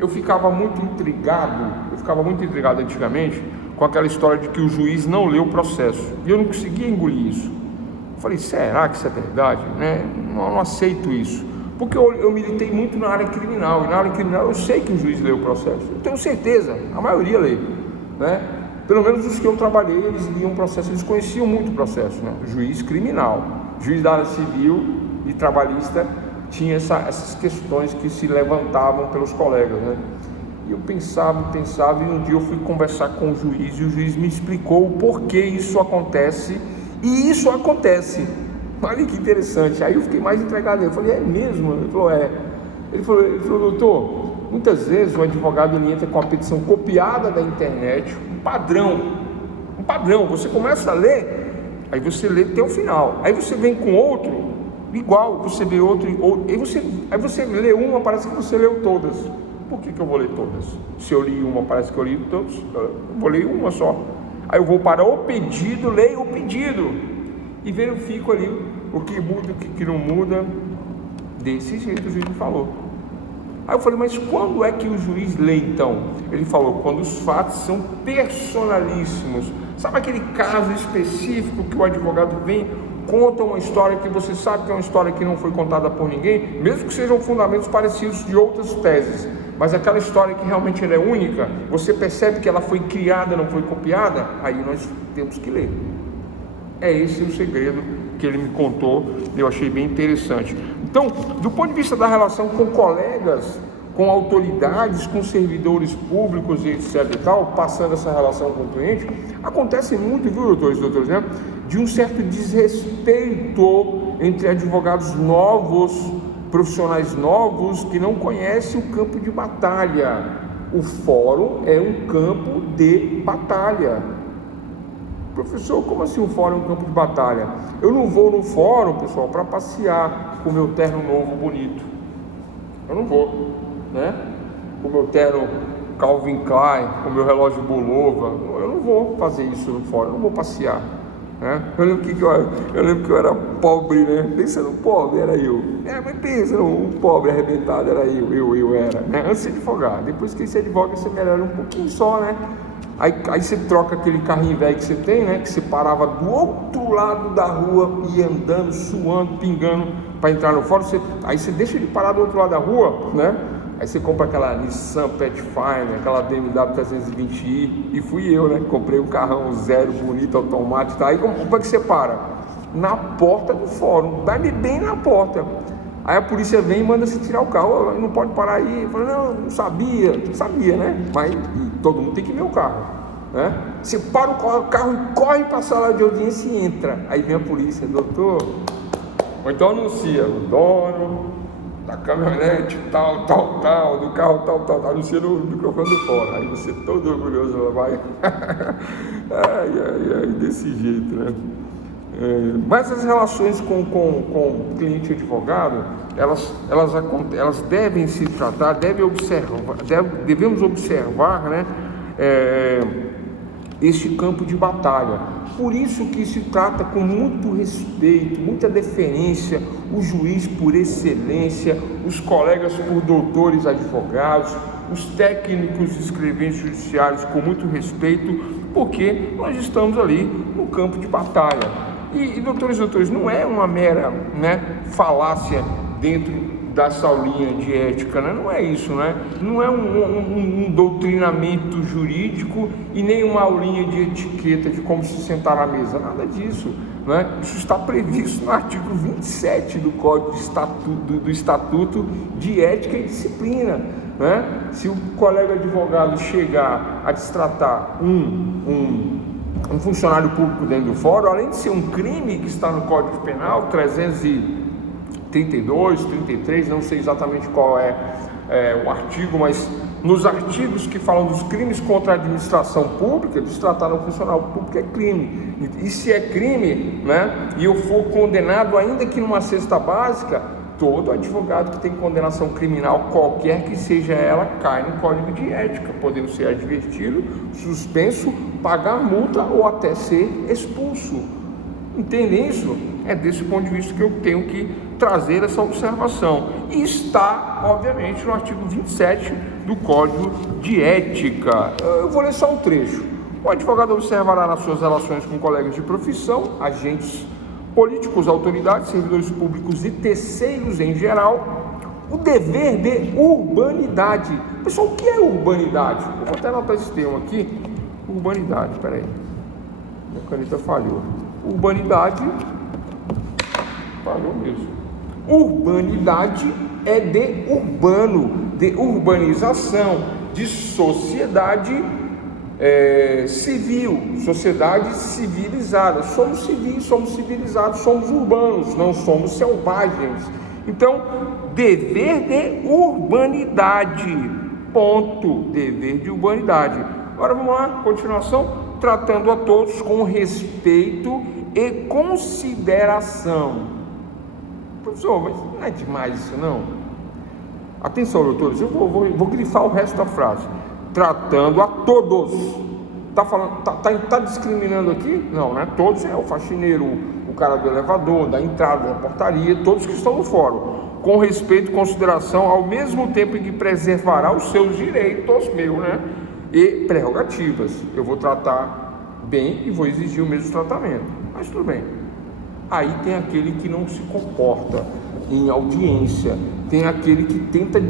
Eu ficava muito intrigado antigamente com aquela história de que o juiz não lê o processo, e eu não conseguia engolir isso. Eu falei, será que isso é verdade? Né? Não aceito isso, porque eu militei muito na área criminal, e na área criminal eu sei que o juiz lê o processo, eu tenho certeza, a maioria lê, né? Pelo menos os que eu trabalhei, eles liam o processo, eles conheciam muito o processo, né? Juiz criminal, juiz da área civil e trabalhista tinha essas questões que se levantavam pelos colegas, né? E eu pensava, e um dia eu fui conversar com o juiz, e o juiz me explicou o porquê isso acontece, e isso acontece. Olha que interessante. Aí eu fiquei mais entregado. Eu falei, é mesmo? Ele falou, é. Ele falou, doutor, muitas vezes o advogado ele entra com a petição copiada da internet, um padrão, você começa a ler, aí você lê até o final, aí você vem com outro, igual, você vê outro, aí você lê uma, parece que você leu todas. Por que eu vou ler todas? Se eu li uma, parece que eu li todas, eu vou ler uma só. Aí eu vou para o pedido, leio o pedido e verifico ali o que muda, o que não muda. Desse jeito o juiz me falou. Aí eu falei, mas quando é que o juiz lê então? Ele falou, quando os fatos são personalíssimos. Sabe aquele caso específico que o advogado vem, conta uma história que você sabe que é uma história que não foi contada por ninguém, mesmo que sejam fundamentos parecidos de outras teses, mas aquela história que realmente ela é única, você percebe que ela foi criada, não foi copiada, aí nós temos que ler. É esse o segredo que ele me contou, eu achei bem interessante. Então, do ponto de vista da relação com colegas, com autoridades, com servidores públicos e etc e tal, passando essa relação com o cliente, acontece muito, viu, doutores, né? De um certo desrespeito entre advogados novos, profissionais novos, que não conhecem o campo de batalha. O fórum é um campo de batalha. Professor, como assim o fórum é um campo de batalha? Eu não vou no fórum, pessoal, para passear com o meu terno novo bonito. Eu não vou, né? Com o meu terno Calvin Klein, com o meu relógio Bulova. Eu não vou fazer isso no fórum, eu não vou passear, né? Eu lembro que eu era pobre, né? Pensando, pobre era eu. Mas pensa, um pobre arrebentado era eu era, né? Antes de advogar. Depois que você advoga, você melhora um pouquinho só, né? Aí você troca aquele carrinho velho que você tem, né? Que você parava do outro lado da rua, ia andando, suando, pingando para entrar no fórum. Aí você deixa ele parar do outro lado da rua, né? Aí você compra aquela Nissan Pathfinder, aquela BMW 320i, e fui eu, né? Comprei um carrão zero, bonito, automático, tá? Aí como é que você para? Na porta do fórum, vai bem na porta. Aí a polícia vem e manda você tirar o carro, não pode parar aí. Eu falei, não sabia, né? Mas todo mundo tem que ver o carro, né? Você para o carro e corre para a sala de audiência e entra. Aí vem a polícia, doutor, ou então anuncia, o dono da caminhonete tal, do carro tal, anuncia no microfone do fora. Aí você todo orgulhoso vai, ai, desse jeito, né? Mas as relações com cliente e advogado, elas devem se tratar, devemos observar, né, este campo de batalha. Por isso que se trata com muito respeito, muita deferência, o juiz por excelência, os colegas por doutores advogados, os técnicos escreventes judiciários com muito respeito, porque nós estamos ali no campo de batalha. E doutores, não é uma mera, né, falácia dentro dar essa aulinha de ética, né? Não é isso, né? Não é um doutrinamento jurídico e nem uma aulinha de etiqueta de como se sentar na mesa, nada disso, né? Isso está previsto no artigo 27 do Código do Estatuto de Ética e Disciplina, né? Se o colega advogado chegar a destratar um funcionário público dentro do fórum, além de ser um crime que está no Código Penal 332, 33, não sei exatamente qual é o artigo, mas nos artigos que falam dos crimes contra a administração pública, destratar um funcionário público é crime. E se é crime, né, e eu for condenado, ainda que numa cesta básica, todo advogado que tem condenação criminal, qualquer que seja ela, cai no Código de Ética, podendo ser advertido, suspenso, pagar multa ou até ser expulso. Entendem isso? É desse ponto de vista que eu tenho que trazer essa observação. E está, obviamente, no artigo 27 do Código de Ética. Eu vou ler só um trecho. O advogado observará nas suas relações com colegas de profissão, agentes políticos, autoridades, servidores públicos e terceiros em geral, o dever de urbanidade. Pessoal, o que é urbanidade? Eu vou até anotar esse termo aqui. Urbanidade, peraí. Minha caneta falhou. Urbanidade, falhou mesmo. Urbanidade é de urbano, de urbanização, de sociedade civil, sociedade civilizada. Somos civis, somos civilizados, somos urbanos, não somos selvagens. Então, dever de urbanidade, ponto, dever de urbanidade. Agora vamos lá, continuação, tratando a todos com respeito e consideração. Professor, mas não é demais isso não? Atenção, doutores, eu vou grifar o resto da frase. Tratando a todos. Tá discriminando aqui? Não, né? Todos é o faxineiro, o cara do elevador, da entrada, da portaria, todos que estão no fórum, com respeito e consideração, ao mesmo tempo em que preservará os seus direitos, né? E prerrogativas. Eu vou tratar bem e vou exigir o mesmo tratamento. Mas tudo bem. Aí tem aquele que não se comporta em audiência, tem aquele que tenta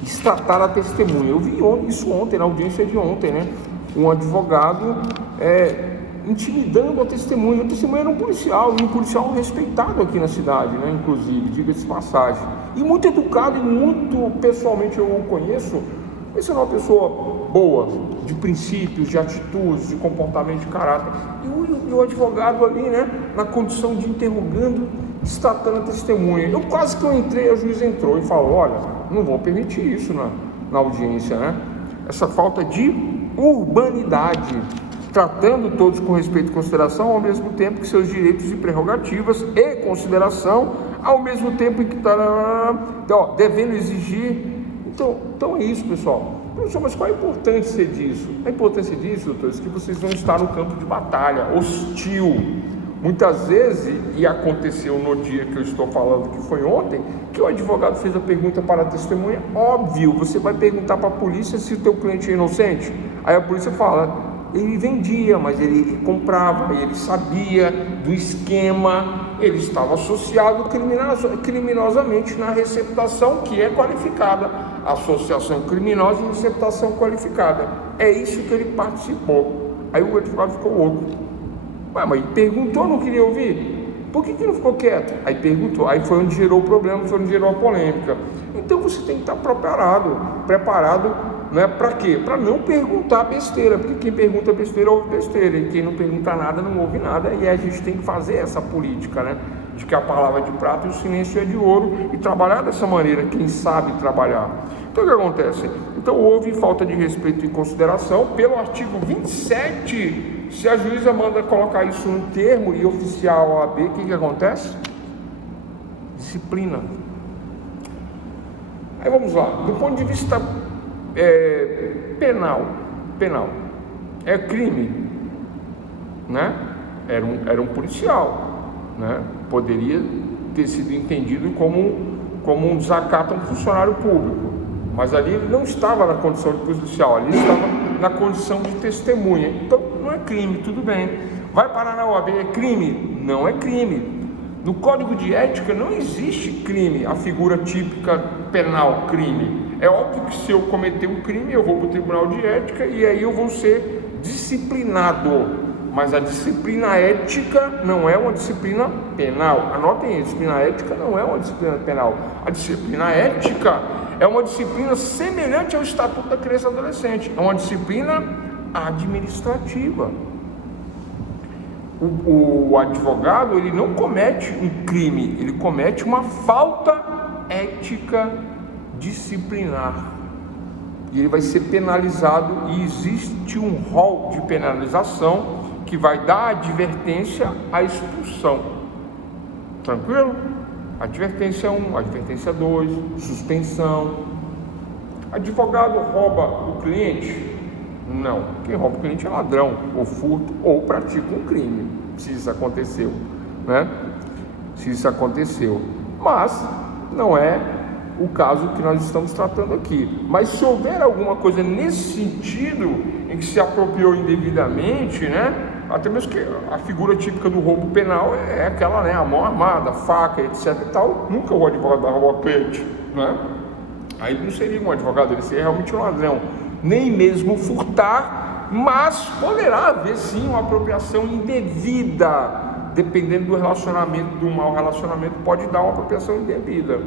destratar a testemunha. Eu vi isso ontem, na audiência de ontem, né? Um advogado intimidando a testemunha. A testemunha era um policial, e um policial respeitado aqui na cidade, né? Inclusive, diga-se de passagem. E muito educado, e muito pessoalmente eu o conheço. Esse é uma pessoa boa, de princípios, de atitudes, de comportamento, de caráter. E o advogado ali, né? Na condição de interrogando, destratando a testemunha. Quase que eu entrei, a juiz entrou e falou: olha, não vou permitir isso na audiência, né? Essa falta de urbanidade, tratando todos com respeito e consideração, ao mesmo tempo que seus direitos e prerrogativas e consideração, ao mesmo tempo em que então, devendo exigir. Então é isso, pessoal. Professor, mas qual a importância disso? A importância disso, doutores, é que vocês vão estar no campo de batalha, hostil. Muitas vezes, e aconteceu no dia que eu estou falando, que foi ontem, que o advogado fez a pergunta para a testemunha. Óbvio, você vai perguntar para a polícia se o teu cliente é inocente. Aí a polícia fala: ele vendia, mas ele comprava, ele sabia do esquema, ele estava associado criminosamente na receptação, que é qualificada, associação criminosa e receptação qualificada. É isso que ele participou. Aí o advogado ficou louco. Ué, mas perguntou, não queria ouvir? Por que não ficou quieto? Aí perguntou, aí foi onde gerou o problema, foi onde gerou a polêmica. Então você tem que estar preparado, né? Para quê? Para não perguntar besteira, porque quem pergunta besteira ouve besteira, e quem não pergunta nada não ouve nada, e a gente tem que fazer essa política, né? De que a palavra é de prata e o silêncio é de ouro, e trabalhar dessa maneira, quem sabe trabalhar. Então o que acontece? Então houve falta de respeito e consideração pelo artigo 27. Se a juíza manda colocar isso no termo e oficial OAB, o que acontece? Disciplina. Aí vamos lá, do ponto de vista penal, é crime, né? Era um policial, né? Poderia ter sido entendido como um desacato a um funcionário público, mas ali ele não estava na condição de policial, ali estava na condição de testemunha. Então não é crime, tudo bem. Vai parar na OAB, é crime? Não é crime. No Código de Ética não existe crime, a figura típica penal, crime. É óbvio que se eu cometer um crime, eu vou para o Tribunal de Ética e aí eu vou ser disciplinado. Mas a disciplina ética não é uma disciplina penal. Anotem aí, a disciplina ética não é uma disciplina penal. A disciplina ética é uma disciplina semelhante ao Estatuto da Criança e Adolescente. É uma disciplina administrativa. O advogado, ele não comete um crime, ele comete uma falta ética disciplinar. E ele vai ser penalizado, e existe um rol de penalização que vai da advertência à expulsão. Tranquilo? Advertência 1, advertência 2, suspensão. Advogado rouba o cliente? Não. Quem rouba o cliente é ladrão, ou furto, ou pratica um crime, se isso aconteceu, né? Se isso aconteceu. Mas não é o caso que nós estamos tratando aqui. Mas se houver alguma coisa nesse sentido, em que se apropriou indevidamente, né? Até mesmo que a figura típica do roubo penal é aquela, né? A mão armada, faca, etc e tal. Nunca o advogado vai roubar o cliente, né? Aí não seria um advogado, ele seria realmente um ladrão. Nem mesmo furtar, mas poderá haver sim uma apropriação indevida, dependendo do relacionamento, do mau relacionamento, pode dar uma apropriação indevida,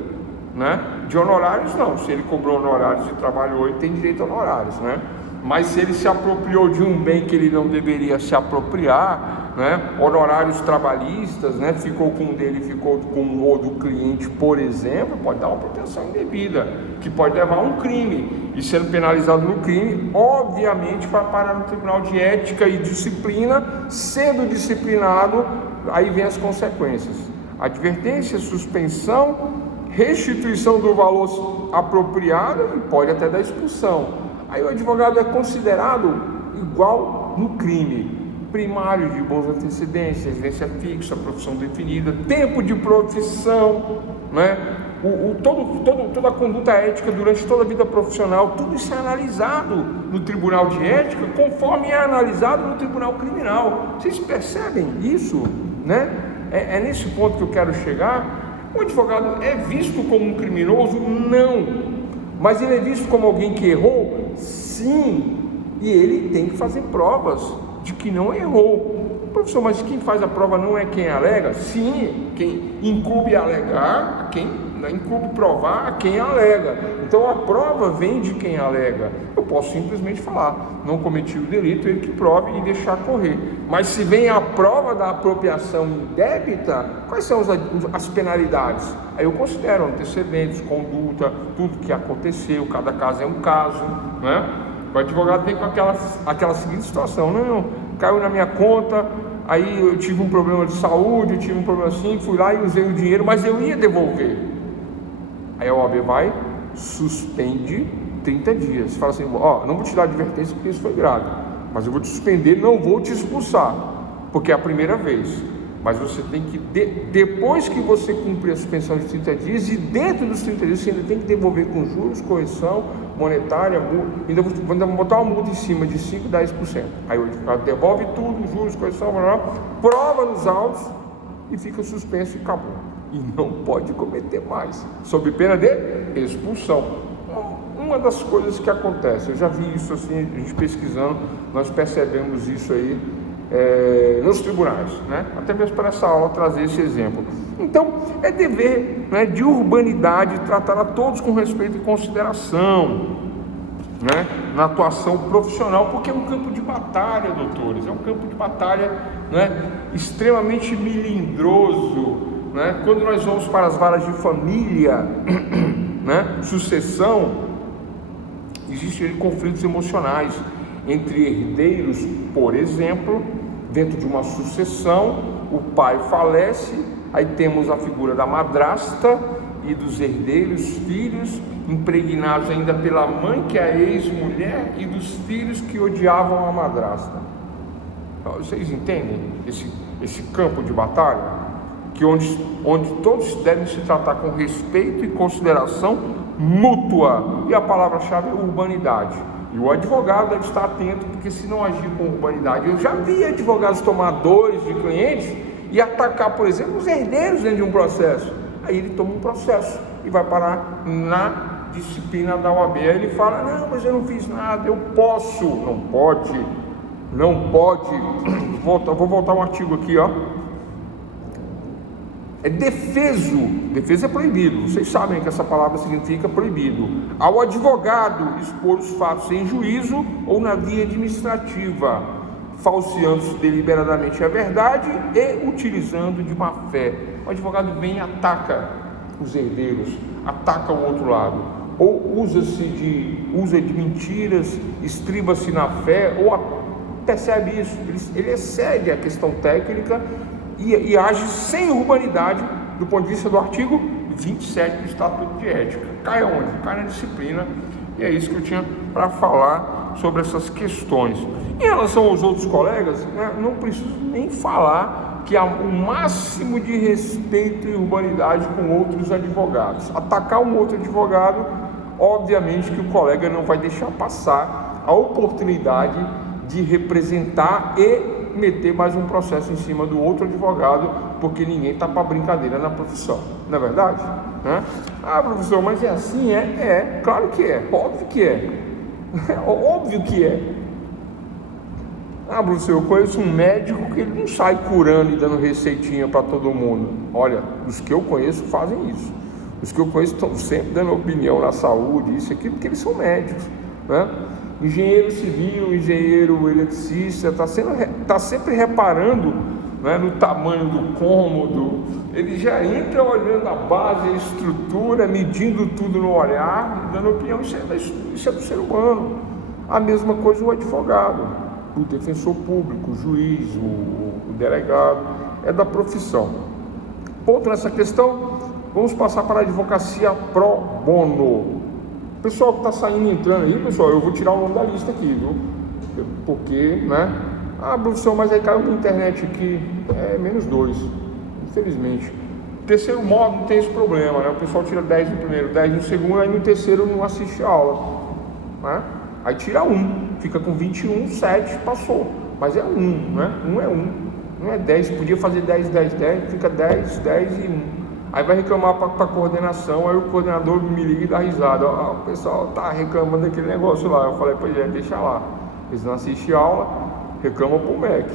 né? De honorários não, se ele cobrou honorários e trabalhou, ele tem direito a honorários, né? Mas se ele se apropriou de um bem que ele não deveria se apropriar, né? Honorários trabalhistas, né? Ficou com um dele, ficou com o do cliente, por exemplo, pode dar uma apropriação indevida, que pode levar a um crime, e sendo penalizado no crime, obviamente vai parar no Tribunal de Ética e Disciplina. Sendo disciplinado, aí vem as consequências: advertência, suspensão, restituição do valor apropriado e pode até dar expulsão. Aí o advogado é considerado igual no crime: primário de bons antecedentes, residência fixa, profissão definida, tempo de profissão, né? Toda a conduta ética durante toda a vida profissional, tudo isso é analisado no Tribunal de Ética, conforme é analisado no Tribunal Criminal. Vocês percebem isso, né? É nesse ponto que eu quero chegar. O advogado é visto como um criminoso? Não. Mas ele é visto como alguém que errou? Sim. E ele tem que fazer provas de que não errou. Professor, mas quem faz a prova não é quem alega? Sim, quem incumbe alegar, quem incumbe provar a quem alega. Então a prova vem de quem alega. Eu posso simplesmente falar: não cometi o delito, ele que prove e deixar correr. Mas se vem a prova da apropriação indébita, quais são as penalidades? Aí eu considero antecedentes, conduta, tudo que aconteceu, cada caso é um caso, né? O advogado vem com aquela seguinte situação: não, caiu na minha conta, aí eu tive um problema de saúde, eu tive um problema assim, fui lá e usei o dinheiro, mas eu ia devolver. Aí a OAB vai, suspende 30 dias, fala assim: não vou te dar advertência porque isso foi grave, mas eu vou te suspender, não vou te expulsar, porque é a primeira vez. Mas você tem que, depois que você cumprir a suspensão de 30 dias, e dentro dos 30 dias você ainda tem que devolver com juros, correção monetária, ainda vou botar uma multa em cima de 5%, 10%. Aí o advogado devolve tudo, juros, correção, prova nos autos e fica suspenso e acabou. E não pode cometer mais, sob pena de expulsão. Uma das coisas que acontece, eu já vi isso assim, a gente pesquisando, nós percebemos isso aí nos tribunais, né? Até mesmo para essa aula trazer esse exemplo. Então é dever, né, de urbanidade tratar a todos com respeito e consideração, né, na atuação profissional, porque é um campo de batalha, doutores, é um campo de batalha, né, extremamente melindroso, né? Quando nós vamos para as varas de família, né, sucessão, existem conflitos emocionais entre herdeiros, por exemplo. Dentro de uma sucessão, o pai falece, aí temos a figura da madrasta e dos herdeiros, filhos, impregnados ainda pela mãe, que é a ex-mulher, e dos filhos que odiavam a madrasta. Vocês entendem esse campo de batalha? Que onde todos devem se tratar com respeito e consideração mútua. E a palavra-chave é urbanidade. E o advogado deve estar atento, porque se não agir com urbanidade, eu já vi advogados tomar dores de clientes e atacar, por exemplo, os herdeiros dentro de um processo. Aí ele toma um processo e vai parar na disciplina da OAB. Aí ele fala: não, mas eu não fiz nada, eu posso. Não pode, não pode. Vou voltar um artigo aqui, ó. É defeso. Defesa é proibido. Vocês sabem que essa palavra significa proibido. Ao advogado expor os fatos em juízo ou na via administrativa, falseando-se deliberadamente a verdade e utilizando de má fé. O advogado vem e ataca os herdeiros, ataca o outro lado, ou usa de mentiras, estriba-se na fé, ou percebe isso, ele excede a questão técnica e age sem urbanidade do ponto de vista do artigo 27 do Estatuto de Ética. Cai onde? Cai na disciplina, e é isso que eu tinha para falar sobre essas questões. Em relação aos outros colegas, né, não preciso nem falar que há um máximo de respeito e urbanidade com outros advogados. Atacar um outro advogado, obviamente que o colega não vai deixar passar a oportunidade de representar e meter mais um processo em cima do outro advogado, porque ninguém está para brincadeira na profissão, não é verdade? Né? Ah, professor, mas é assim? Claro que é, óbvio que é, óbvio que é. Ah, professor, eu conheço um médico que ele não sai curando e dando receitinha para todo mundo. Olha, os que eu conheço fazem isso. Os que eu conheço estão sempre dando opinião na saúde, isso aqui, porque eles são médicos, né? Engenheiro civil, engenheiro eletricista, está sempre reparando, né, no tamanho do cômodo. Ele já entra olhando a base, a estrutura, medindo tudo no olhar, dando opinião. Isso é do ser humano. A mesma coisa o advogado, o defensor público, o juiz, o delegado, é da profissão. Ponto nessa questão, vamos passar para a advocacia pro bono. Pessoal que está saindo e entrando aí, pessoal, eu vou tirar o nome da lista aqui, viu? Porque, né? Ah, professor, mas aí caiu na internet aqui, -2, infelizmente. Terceiro modo não tem esse problema, né? O pessoal tira 10 no primeiro, 10 no segundo, aí no terceiro não assiste a aula, né? Aí tira 1, fica com 21, 7, passou. Mas é 1, né? 1 é 1, não é 10, podia fazer 10, 10, 10, fica 10, 10 e 1. Aí vai reclamar para a coordenação, aí o coordenador me liga e dá risada. O pessoal tá reclamando daquele negócio lá. Eu falei: pois é, deixa lá. Eles não assistem aula, reclamam para o MEC.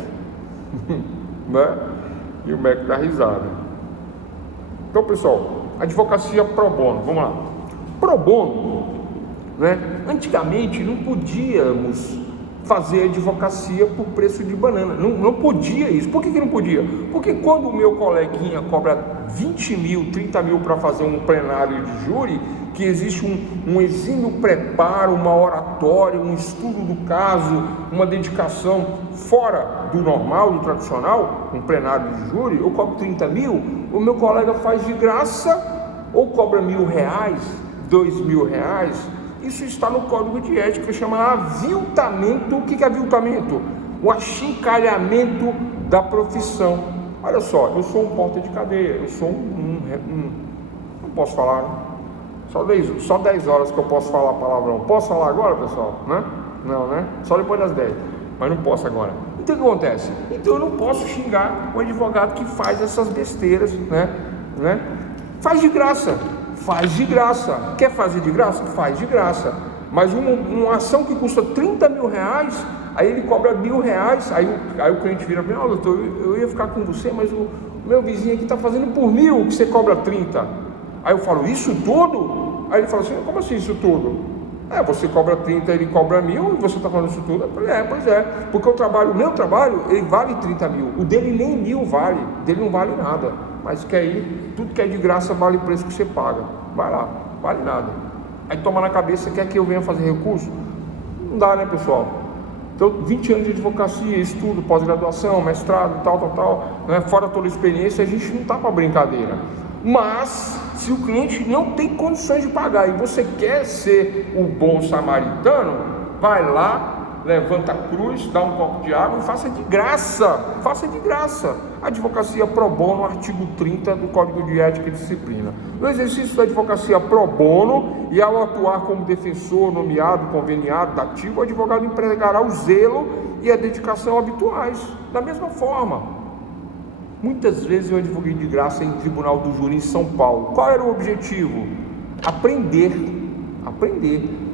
Né? E o MEC dá risada. Então, pessoal, advocacia pro bono, vamos lá. Pro bono, né? Antigamente não podíamos fazer advocacia por preço de banana, não podia isso. Por que não podia? Porque quando o meu coleguinha cobra 20 mil, 30 mil para fazer um plenário de júri, que existe um exímio preparo, uma oratória, um estudo do caso, uma dedicação fora do normal, do tradicional, um plenário de júri, eu cobro 30 mil, o meu colega faz de graça, ou cobra R$1.000, R$2.000. Isso está no Código de Ética, chama aviltamento. O que é aviltamento? O achincalhamento da profissão. Olha só, eu sou um porta de cadeia, eu sou não posso falar, né? Só 10 horas que eu posso falar palavrão. Posso falar agora, pessoal? Né? Não, né? Só depois das 10, mas não posso agora. Então o que acontece? Então eu não posso xingar o advogado que faz essas besteiras, né? Faz de graça. Faz de graça. Quer fazer de graça? Faz de graça. Mas uma ação que custa R$30.000, aí ele cobra R$1.000, aí o cliente vira para mim: doutor, eu ia ficar com você, mas o meu vizinho aqui está fazendo por 1.000, que você cobra 30. Aí eu falo: isso tudo? Aí ele fala assim: como assim isso tudo? Você cobra 30, ele cobra 1.000 e você está falando isso tudo? Eu falei: pois é, porque o meu trabalho, ele vale 30 mil, o dele nem 1.000 vale, dele não vale nada. Mas quer ir, tudo que é de graça vale o preço que você paga. Vai lá, vale nada. Aí toma na cabeça, quer que eu venha fazer recurso? Não dá, né, pessoal? Então, 20 anos de advocacia, estudo, pós-graduação, mestrado, tal, né? Fora toda a experiência, a gente não está para brincadeira. Mas, se o cliente não tem condições de pagar e você quer ser o bom samaritano, vai lá, levanta a cruz, dá um copo de água e faça de graça. Faça de graça. Advocacia pro bono, artigo 30 do Código de Ética e Disciplina. No exercício da advocacia pro bono e ao atuar como defensor, nomeado, conveniado, dativo, o advogado empregará o zelo e a dedicação habituais. Da mesma forma, Muitas vezes eu advoguei de graça em tribunal do júri em São Paulo. Qual era o objetivo? Aprender,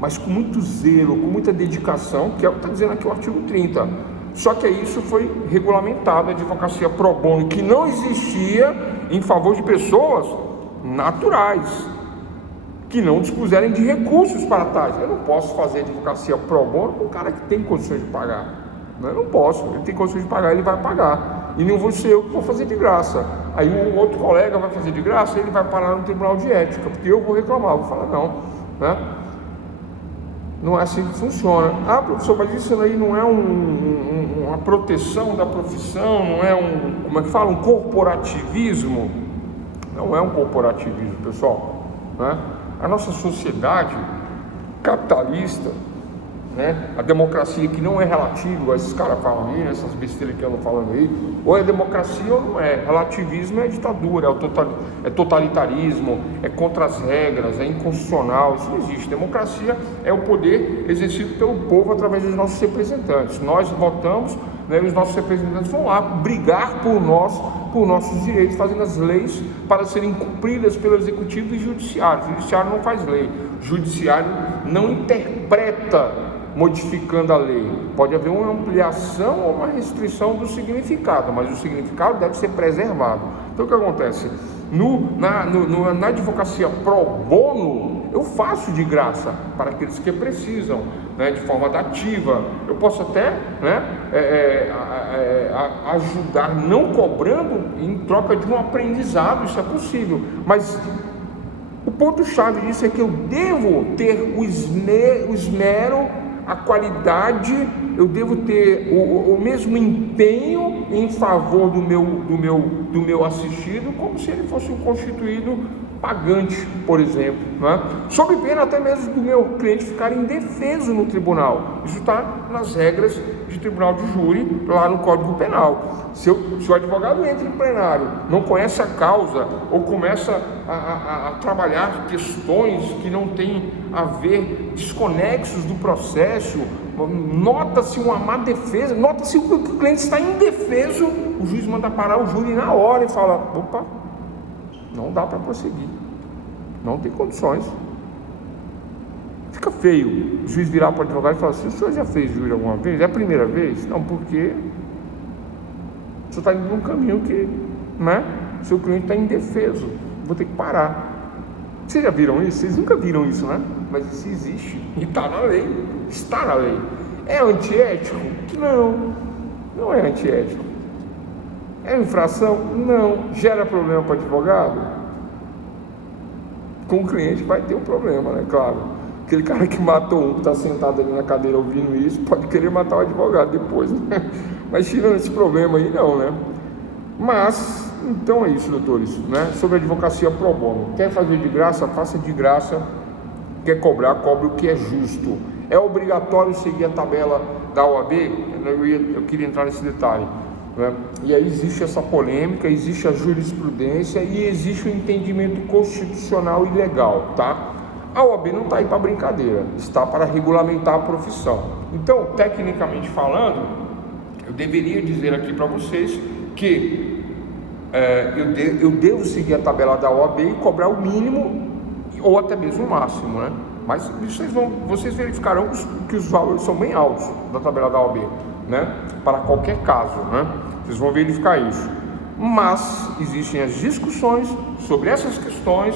mas com muito zelo, com muita dedicação, que é o que está dizendo aqui o artigo 30. Só que isso foi regulamentado, a advocacia pro bono, que não existia em favor de pessoas naturais, que não dispuserem de recursos para tais. Eu não posso fazer advocacia pro bono com um cara que tem condições de pagar. Eu não posso, ele tem condições de pagar, ele vai pagar. E não vou ser eu que vou fazer de graça. Aí um outro colega vai fazer de graça, ele vai parar no tribunal de ética, porque eu vou reclamar, eu vou falar não, né? Não é assim que funciona. Ah, professor, mas isso aí não é uma proteção da profissão, não é um corporativismo? Não é um corporativismo, pessoal, né? A nossa sociedade capitalista, né? A democracia que não é relativa, esses caras falam aí, essas besteiras que andam falando aí, ou é democracia ou não é. Relativismo é ditadura, é totalitarismo, é contra as regras, é inconstitucional, isso não existe. Democracia é o poder exercido pelo povo através dos nossos representantes. Nós votamos, né, e os nossos representantes vão lá brigar por nossos direitos, fazendo as leis para serem cumpridas pelo executivo e judiciário. O judiciário não faz lei, o judiciário não interpreta modificando a lei. Pode haver uma ampliação ou uma restrição do significado, mas o significado deve ser preservado. Então o que acontece? Na advocacia pro bono, eu faço de graça para aqueles que precisam, né, de forma dativa. Eu posso até, né, ajudar não cobrando em troca de um aprendizado, isso é possível, mas o ponto-chave disso é que eu devo ter o esmero, a qualidade, eu devo ter o mesmo empenho em favor do meu assistido, como se ele fosse um constituído pagante, por exemplo, né? Sob pena até mesmo do meu cliente ficar indefeso no tribunal. Isso está nas regras de tribunal de júri, lá no Código Penal. Se o advogado entra em plenário, não conhece a causa, ou começa a trabalhar questões que não têm a ver, desconexos do processo, nota-se uma má defesa, nota-se que o cliente está indefeso, o juiz manda parar o júri na hora e fala: opa, não dá para prosseguir, não tem condições. Fica feio o juiz virar para o advogado e falar assim: o senhor já fez júri alguma vez? É a primeira vez? Não, porque o senhor está indo num caminho que, né, seu cliente está indefeso, vou ter que parar. Vocês já viram isso? Vocês nunca viram isso, né? Mas isso existe e está na lei, está na lei. É antiético? Não é antiético. É infração? Não. Gera problema para o advogado? Com o cliente vai ter um problema, né? Claro. Aquele cara que matou um, que está sentado ali na cadeira ouvindo isso, pode querer matar o advogado depois, né? Mas tirando esse problema aí, não, né? Mas, então é isso, doutores, né? Sobre a advocacia pro bono. Quer fazer de graça? Faça de graça. Quer cobrar? Cobre o que é justo. É obrigatório seguir a tabela da OAB? Eu queria entrar nesse detalhe, né? E aí existe essa polêmica, existe a jurisprudência e existe o entendimento constitucional e legal, tá? A OAB não está aí para brincadeira, está para regulamentar a profissão. Então, tecnicamente falando, eu deveria dizer aqui para vocês que eu devo seguir a tabela da OAB e cobrar o mínimo ou até mesmo o máximo, né? Mas vocês verificarão que os valores são bem altos da tabela da OAB, né? Para qualquer caso, né? Vocês vão verificar isso. Mas existem as discussões sobre essas questões,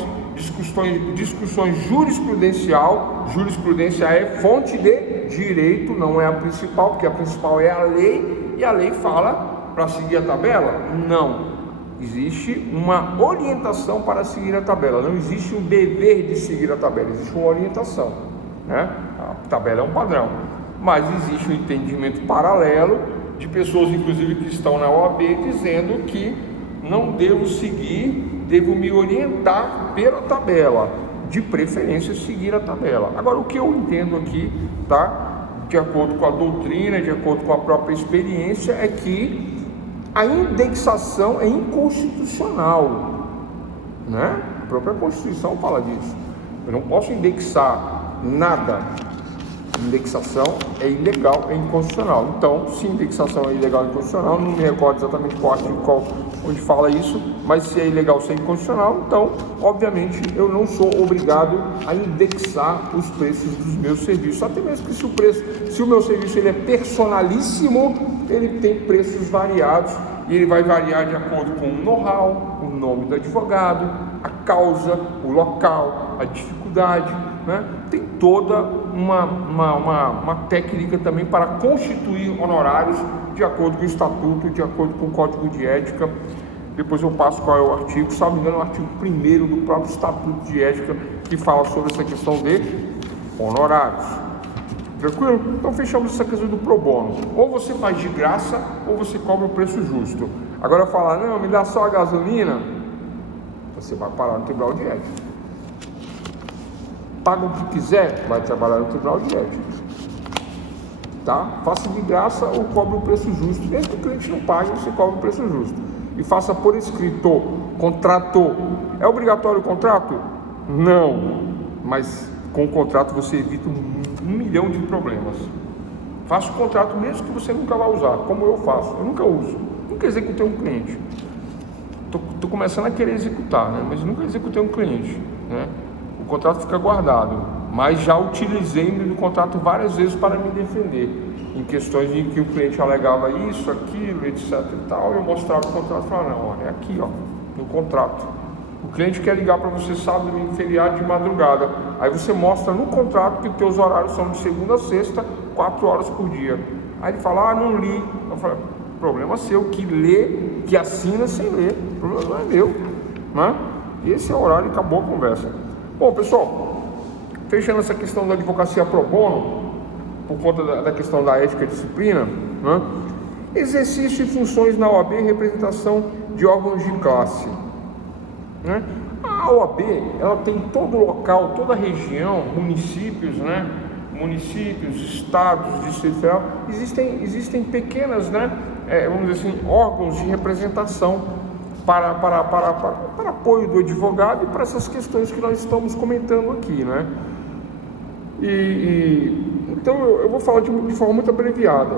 discussões jurisprudencial. Jurisprudência é fonte de direito, não é a principal, porque a principal é a lei, e a lei fala para seguir a tabela? Não. Existe uma orientação para seguir a tabela, não existe um dever de seguir a tabela, existe uma orientação, né? A tabela é um padrão, mas existe um entendimento paralelo de pessoas, inclusive, que estão na OAB, dizendo que não devo seguir, devo me orientar pela tabela, de preferência seguir a tabela. Agora, o que eu entendo aqui, tá? De acordo com a doutrina, de acordo com a própria experiência, é que a indexação é inconstitucional, né? A própria Constituição fala disso. Eu não posso indexar nada. Indexação é ilegal, é inconstitucional. Então, se indexação é ilegal e inconstitucional, não me recordo exatamente qual onde fala isso, mas se é ilegal, se é inconstitucional, então, obviamente, eu não sou obrigado a indexar os preços dos meus serviços, até mesmo que se o meu serviço ele é personalíssimo, ele tem preços variados, e ele vai variar de acordo com o know-how, o nome do advogado, a causa, o local, a dificuldade, né? Tem toda uma técnica também para constituir honorários de acordo com o estatuto, de acordo com o código de ética. Depois eu passo qual é o artigo, se não me engano, é o artigo 1º do próprio estatuto de ética que fala sobre essa questão de honorários. Tranquilo? Então fechamos essa questão do pro bono. Ou você faz de graça, ou você cobra o preço justo. Agora falar, não, me dá só a gasolina, você vai parar no tribunal de ética. Paga o que quiser, vai trabalhar no tribunal de ética. Tá? Faça de graça ou cobre o preço justo. Mesmo que o cliente não pague, você cobra o preço justo. E faça por escrito, contrato. É obrigatório o contrato? Não. Mas com o contrato você evita um milhão de problemas. Faça o contrato mesmo que você nunca vai usar, como eu faço. Eu nunca uso. Nunca executei um cliente. Estou começando a querer executar, né? Mas nunca executei um cliente, né? O contrato fica guardado, mas já utilizei do contrato várias vezes para me defender, em questões de que o cliente alegava isso, aquilo, etc e tal, eu mostrava o contrato e falava, não, olha, é aqui, ó, no contrato. O cliente quer ligar para você sábado, domingo, feriado, de madrugada, aí você mostra no contrato que os teus horários são de segunda a sexta, 4 horas por dia. Aí ele fala, não li. Eu falei, problema seu, que lê, que assina sem ler, o problema não é meu, né? E esse é o horário e acabou a conversa. Bom, pessoal, fechando essa questão da advocacia pro bono, por conta da questão da ética e disciplina, né? Exercício e funções na OAB e representação de órgãos de classe, né? A OAB, ela tem todo o local, toda a região, municípios, né? Municípios, estados, Distrito Federal, existem pequenas, né? Vamos dizer assim, órgãos de representação para apoio do advogado e para essas questões que nós estamos comentando aqui, né? Então eu vou falar de forma muito abreviada.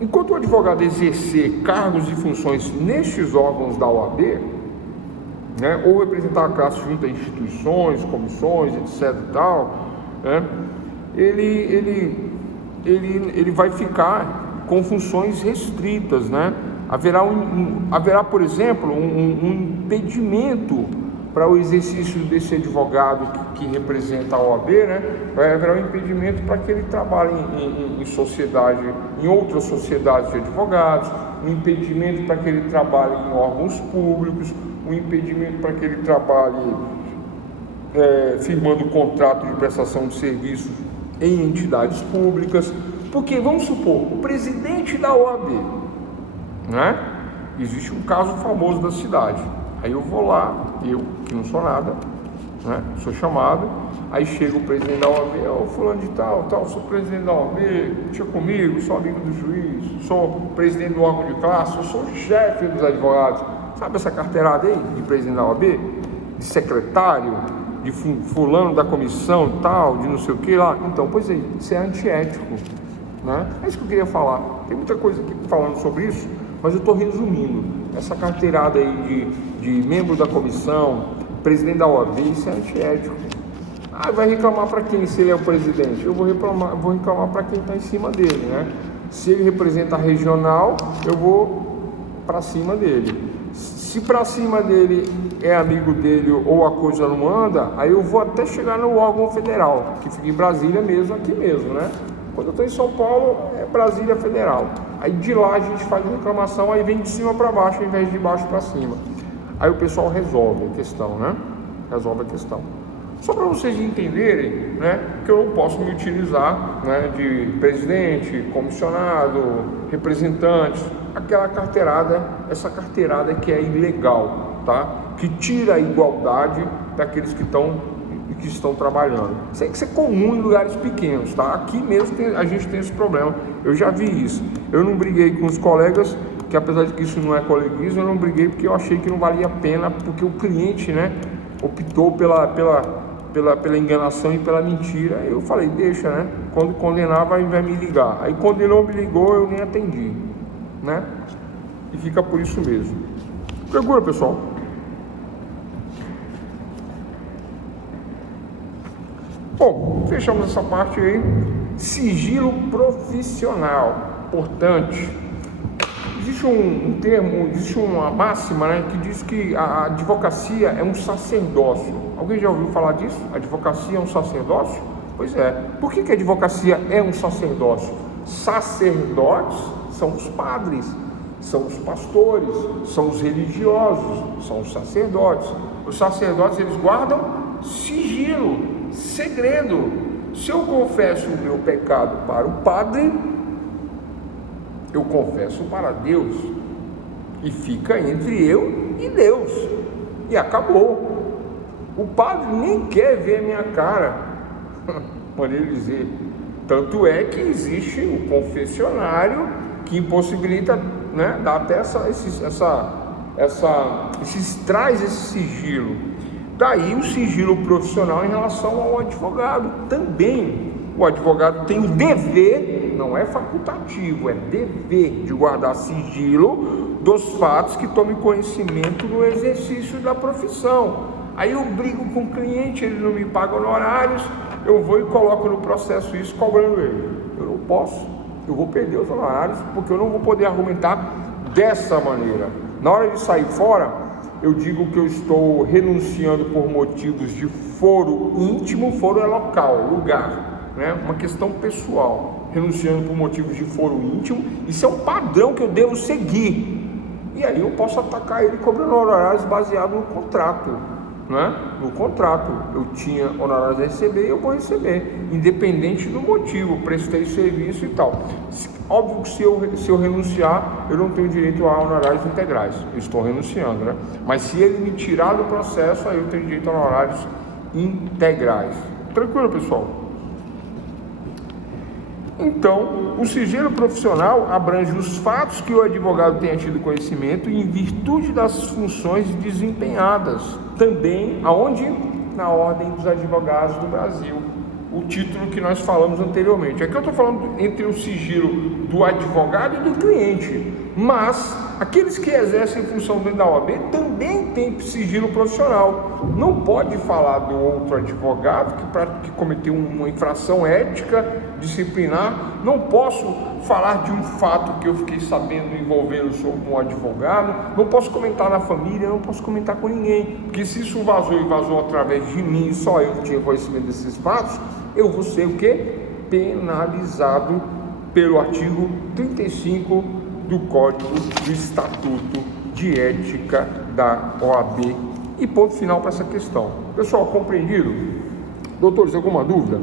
Enquanto o advogado exercer cargos e funções nestes órgãos da OAB, né, ou representar a classe junto a instituições, comissões, etc e tal, né, ele vai ficar com funções restritas, né? Haverá, por exemplo, um impedimento para o exercício desse advogado que representa a OAB, né? Haverá um impedimento para que ele trabalhe em sociedade, em outras sociedades de advogados, um impedimento para que ele trabalhe em órgãos públicos, um impedimento para que ele trabalhe firmando contrato de prestação de serviços em entidades públicas, porque vamos supor, o presidente da OAB, né? Existe um caso famoso da cidade, aí eu vou lá, eu que não sou nada, né? Sou chamado, aí chega o presidente da OAB, fulano de tal, sou presidente da OAB, tinha comigo, sou amigo do juiz, sou presidente do órgão de classe, eu sou chefe dos advogados, sabe essa carteirada aí de presidente da OAB, de secretário, de fulano da comissão e tal, de não sei o que lá, então, pois aí, isso é antiético, né? É isso que eu queria falar, tem muita coisa aqui falando sobre isso, mas eu estou resumindo, essa carteirada aí de membro da comissão, presidente da OAB, isso é antiético. Vai reclamar para quem se ele é o presidente? Eu vou reclamar para quem está em cima dele, né? Se ele representa a regional, eu vou para cima dele. Se para cima dele é amigo dele ou a coisa não anda, aí eu vou até chegar no órgão federal, que fica em Brasília mesmo, aqui mesmo, né? Quando eu estou em São Paulo, é Brasília Federal. Aí de lá a gente faz a reclamação, aí vem de cima para baixo, ao invés de baixo para cima. Aí o pessoal resolve a questão, né? Resolve a questão. Só para vocês entenderem, né, que eu não posso me utilizar, né, de presidente, comissionado, representante, aquela carteirada, essa carteirada que é ilegal, tá? Que tira a igualdade daqueles que estão trabalhando. Isso tem que ser comum em lugares pequenos, tá? Aqui mesmo a gente tem esse problema, eu já vi isso. Eu não briguei com os colegas, que apesar de que isso não é coleguismo, eu não briguei porque eu achei que não valia a pena, porque o cliente, né, optou pela enganação e pela mentira. Eu falei, deixa, né? Quando condenar vai me ligar. Aí quando ele não me ligou, eu nem atendi, né? E fica por isso mesmo. Tranquilo, pessoal? Bom, fechamos essa parte aí. Sigilo profissional, importante. Existe um termo, existe uma máxima, né, que diz que a advocacia é um sacerdócio. Alguém já ouviu falar disso? A advocacia é um sacerdócio? Pois é. Por que a advocacia é um sacerdócio? Sacerdotes são os padres, são os pastores, são os religiosos, são os sacerdotes. Os sacerdotes, eles guardam sigilo, segredo. Se eu confesso o meu pecado para o padre, eu confesso para Deus, e fica entre eu e Deus, e acabou. O padre nem quer ver a minha cara, por ele dizer. Tanto é que existe o confessionário que impossibilita, né, dá até traz esse sigilo. Daí o sigilo profissional em relação ao advogado também. O advogado tem o dever, não é facultativo, é dever de guardar sigilo dos fatos que tome conhecimento no exercício da profissão. Aí eu brigo com o cliente, ele não me paga honorários, eu vou e coloco no processo isso, cobrando ele. Eu não posso, eu vou perder os honorários, porque eu não vou poder argumentar dessa maneira. Na hora de sair fora, eu digo que eu estou renunciando por motivos de foro íntimo. Foro é local, lugar, né? Uma questão pessoal. Renunciando por motivos de foro íntimo. Isso é um padrão que eu devo seguir. E aí eu posso atacar ele cobrando honorários baseado no contrato, né? No contrato eu tinha honorários a receber e eu vou receber, independente do motivo. Prestei serviço e tal. Óbvio que se eu renunciar, eu não tenho direito a honorários integrais, eu estou renunciando, né? Mas se ele me tirar do processo, aí eu tenho direito a honorários integrais. Tranquilo, pessoal? Então, o sigilo profissional abrange os fatos que o advogado tenha tido conhecimento e em virtude das funções desempenhadas. Também, aonde? Na Ordem dos Advogados do Brasil. O título que nós falamos anteriormente. Aqui eu estou falando entre o sigilo do advogado e do cliente, mas aqueles que exercem função dentro da OAB também têm sigilo profissional. Não pode falar do outro advogado que cometeu uma infração ética, disciplinar. Não posso falar de um fato que eu fiquei sabendo envolvendo sobre um advogado. Não posso comentar na família, não posso comentar com ninguém, porque se isso vazou e vazou através de mim, só eu tinha conhecimento desses fatos, eu vou ser o quê? Penalizado pelo artigo 35 do Código do Estatuto de Ética da OAB. E ponto final para essa questão. Pessoal, compreendido? Doutores, alguma dúvida?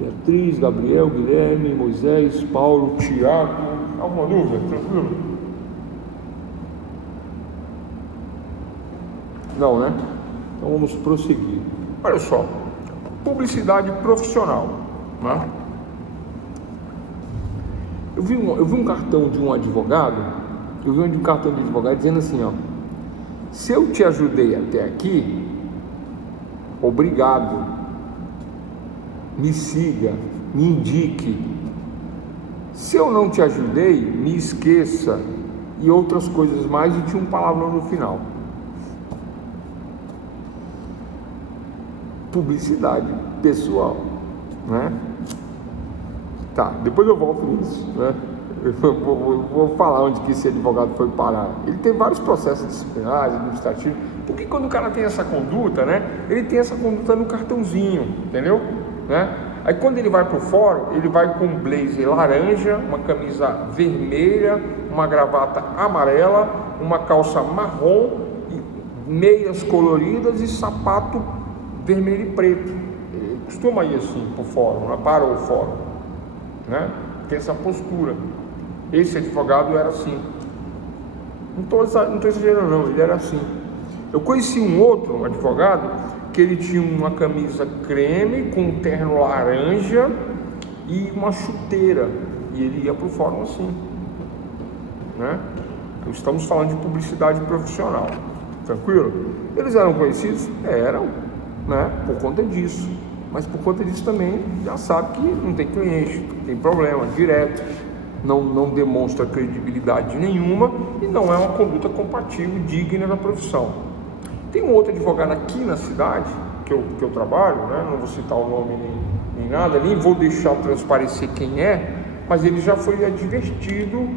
Beatriz, Gabriel, Guilherme, Moisés, Paulo, Tiago, alguma dúvida? Tranquilo? Não, né? Então vamos prosseguir. Olha só, publicidade profissional, né? Eu vi um cartão de um advogado, dizendo assim, ó: se eu te ajudei até aqui, obrigado, me siga, me indique. Se eu não te ajudei, me esqueça, e outras coisas mais, e tinha um palavrão no final. Publicidade pessoal, né? Tá, depois eu volto nisso, né? Eu vou falar onde que esse advogado foi parar. Ele tem vários processos disciplinares, administrativos. Porque quando o cara tem essa conduta, né? Ele tem essa conduta no cartãozinho, entendeu? Né? Aí quando ele vai para o fórum, ele vai com um blazer laranja, uma camisa vermelha, uma gravata amarela, uma calça marrom, meias coloridas e sapato vermelho e preto. Ele costuma ir assim para o fórum, né? Para o fórum, né? Tem essa postura. Esse advogado era assim. Não estou exagerando não, ele era assim. Eu conheci um outro advogado que ele tinha uma camisa creme com um terno laranja e uma chuteira, e ele ia para o fórum assim, né? Então, estamos falando de publicidade profissional, tranquilo? Eles eram conhecidos? Eram, né? Por conta disso, mas por conta disso também já sabe que não tem cliente, tem problema direto, não demonstra credibilidade nenhuma e não é uma conduta compatível, digna da profissão. Tem um outro advogado aqui na cidade, que eu trabalho, né? Não vou citar o nome nem nada, nem vou deixar transparecer quem é, mas ele já foi advertido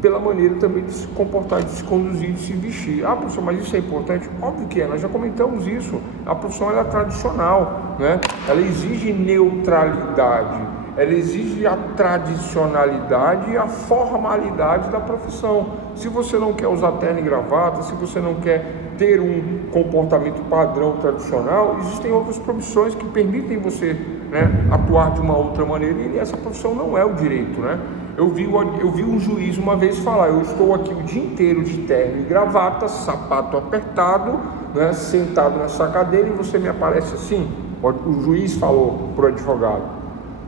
pela maneira também de se comportar, de se conduzir, de se vestir. Ah, professor, mas isso é importante? Óbvio que é, nós já comentamos isso. A profissão ela é tradicional, né? Ela exige neutralidade, ela exige a tradicionalidade e a formalidade da profissão. Se você não quer usar terno e gravata, se você não quer ter um comportamento padrão tradicional, existem outras profissões que permitem você, né, atuar de uma outra maneira, e essa profissão não é o direito, né? Eu vi um juiz uma vez falar: eu estou aqui o dia inteiro de terno e gravata, sapato apertado, né, sentado nessa cadeira, e você me aparece assim. O juiz falou para o advogado.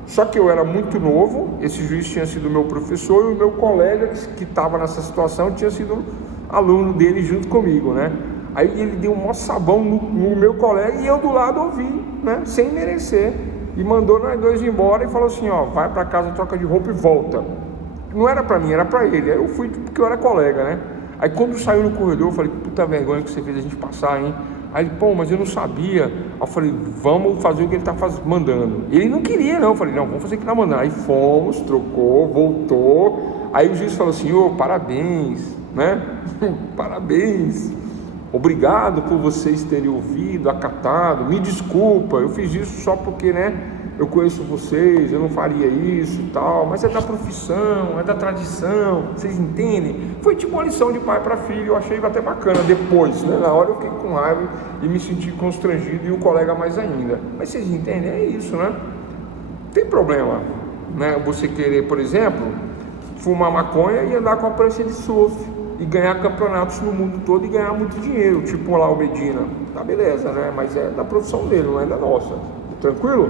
Só que eu era muito novo, esse juiz tinha sido meu professor, e o meu colega que estava nessa situação tinha sido aluno dele junto comigo, né? Aí ele deu um maior sabão no meu colega e eu do lado ouvi, né, sem merecer. E mandou nós dois embora e falou assim: ó, vai para casa, troca de roupa e volta. Não era para mim, era para ele. Aí eu fui porque eu era colega, né? Aí quando saiu no corredor, eu falei: puta vergonha que você fez a gente passar, hein? Aí ele: pô, mas eu não sabia. Aí eu falei: vamos fazer o que ele tá mandando. Ele não queria, não. Eu falei: não, vamos fazer o que ele tá mandando. Aí fomos, trocou, voltou. Aí o juiz falou assim: ô, parabéns, né? Parabéns. Obrigado por vocês terem ouvido, acatado, me desculpa, eu fiz isso só porque, né, eu conheço vocês, eu não faria isso e tal, mas é da profissão, é da tradição, vocês entendem? Foi tipo uma lição de pai para filho, eu achei até bacana depois, né, na hora eu fiquei com raiva e me senti constrangido, e o colega mais ainda. Mas vocês entendem, é isso, né? Tem problema, né, você querer, por exemplo, fumar maconha e andar com a prancha de surf, e ganhar campeonatos no mundo todo e ganhar muito dinheiro, tipo lá o Medina. Tá, beleza, né? Mas é da profissão dele, não é da nossa. Tranquilo?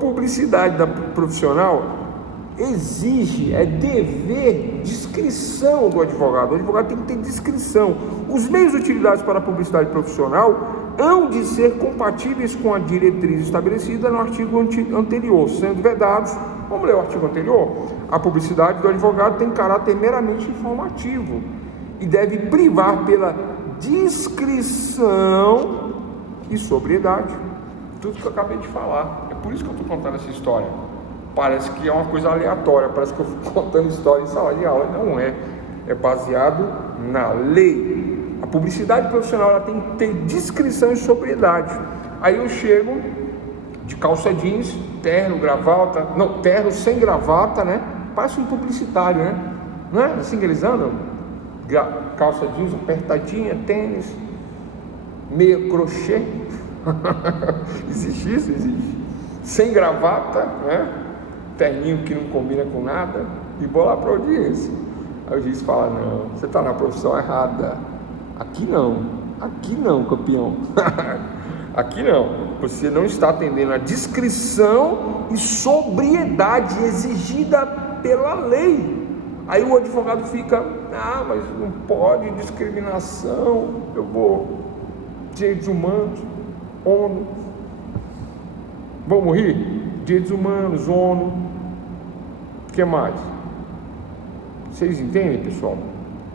Publicidade da profissional exige, é dever, discrição do advogado. O advogado tem que ter discrição. Os meios utilizados para a publicidade profissional hão de ser compatíveis com a diretriz estabelecida no artigo anterior, sendo vedados. Vamos ler o artigo anterior? A publicidade do advogado tem caráter meramente informativo e deve privar pela discrição e sobriedade. Tudo que eu acabei de falar. É por isso que eu estou contando essa história. Parece que é uma coisa aleatória, parece que eu fico contando história em sala de aula. Não é. É baseado na lei. A publicidade profissional ela tem que ter discrição e sobriedade. Aí eu chego de calça jeans, terno, gravata, não, terno sem gravata, né? Parece um publicitário, né? Não é assim que eles andam? Calça jeans apertadinha, tênis, meia crochê. Existe isso? Existe. Sem gravata, né? Terninho que não combina com nada, e vou lá para a audiência. Aí o juiz fala: não, você está na profissão errada. Aqui não, campeão. Aqui não, você não está atendendo a discrição e sobriedade exigida pela lei. Aí o advogado fica: ah, mas não pode, discriminação, eu vou, direitos humanos, ONU. Vamos rir? Direitos humanos, ONU, o que mais? Vocês entendem, pessoal?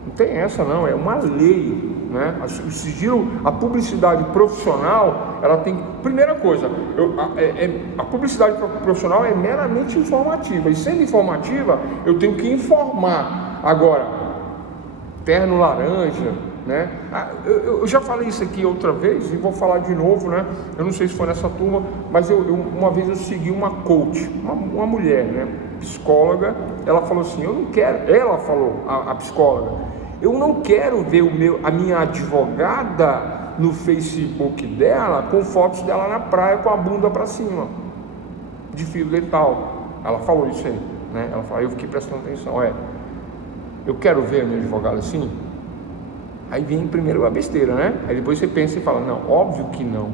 Não tem essa não, é uma lei, né? O sigilo, a publicidade profissional, ela tem, primeira coisa, a publicidade profissional é meramente informativa, e sendo informativa, eu tenho que informar. Agora, terno laranja, né? Eu já falei isso aqui outra vez e vou falar de novo, né? Eu não sei se foi nessa turma, mas uma vez eu segui uma coach, uma mulher, né? Psicóloga. Ela falou assim: eu não quero, ela falou, a psicóloga, eu não quero ver a minha advogada no Facebook dela com fotos dela na praia com a bunda para cima, de fio dental. Ela falou isso aí, né? Ela falou, eu fiquei prestando atenção, eu quero ver a minha advogada assim. Aí vem primeiro a besteira, né? Aí depois você pensa e fala: não, óbvio que não.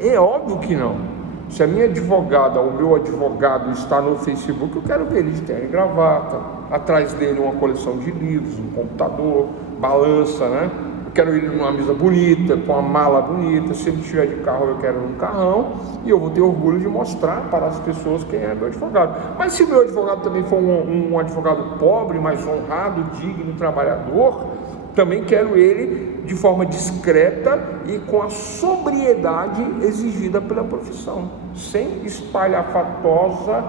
É óbvio que não. Se a minha advogada ou o meu advogado está no Facebook, eu quero ver ele de terno e gravata, atrás dele uma coleção de livros, um computador, balança, né? quero ele numa mesa bonita, com uma mala bonita. Se ele estiver de carro, eu quero um carrão, e eu vou ter orgulho de mostrar para as pessoas quem é meu advogado. Mas se meu advogado também for um advogado pobre, mas honrado, digno, trabalhador, também quero ele de forma discreta e com a sobriedade exigida pela profissão, sem espalhafatosa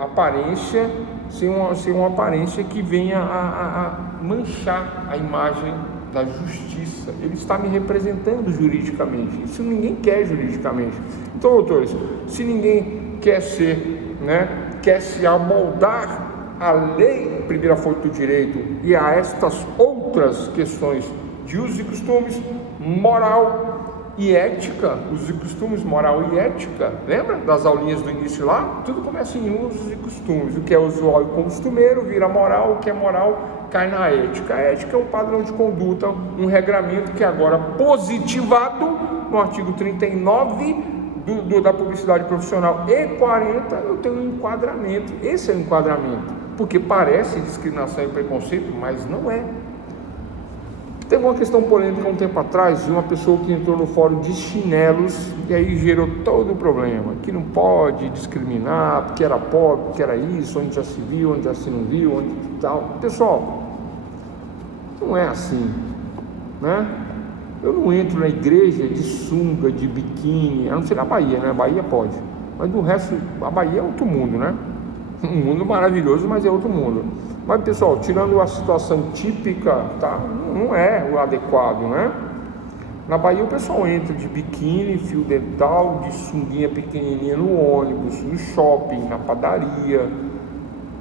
aparência, sem uma aparência que venha a manchar a imagem da justiça. Ele está me representando juridicamente. Isso ninguém quer juridicamente. Então, doutores, se ninguém quer quer se amoldar à lei, primeira fonte do direito, e a estas outras questões de usos e costumes, moral e ética, usos e costumes, moral e ética, lembra das aulinhas do início lá? Tudo começa em usos e costumes. O que é usual e costumeiro vira moral, o que é moral cai na ética. A ética é um padrão de conduta, um regramento que é agora positivado no artigo 39 da publicidade profissional e 40, eu tenho um enquadramento. Esse é o enquadramento, porque parece discriminação e preconceito, mas não é. Teve uma questão polêmica um tempo atrás de uma pessoa que entrou no fórum de chinelos, e aí gerou todo o problema, que não pode discriminar, porque era pobre, porque era isso, onde já se viu, onde já se não viu, onde tal. Pessoal, não é assim, né? Eu não entro na igreja de sunga, de biquíni, a não ser na Bahia, né? A Bahia pode, mas do resto, a Bahia é outro mundo, né? Um mundo maravilhoso, mas é outro mundo. Mas, pessoal, tirando a situação típica, tá? Não é o adequado, né? Na Bahia o pessoal entra de biquíni, fio dental, de sunguinha pequenininha no ônibus, no shopping, na padaria.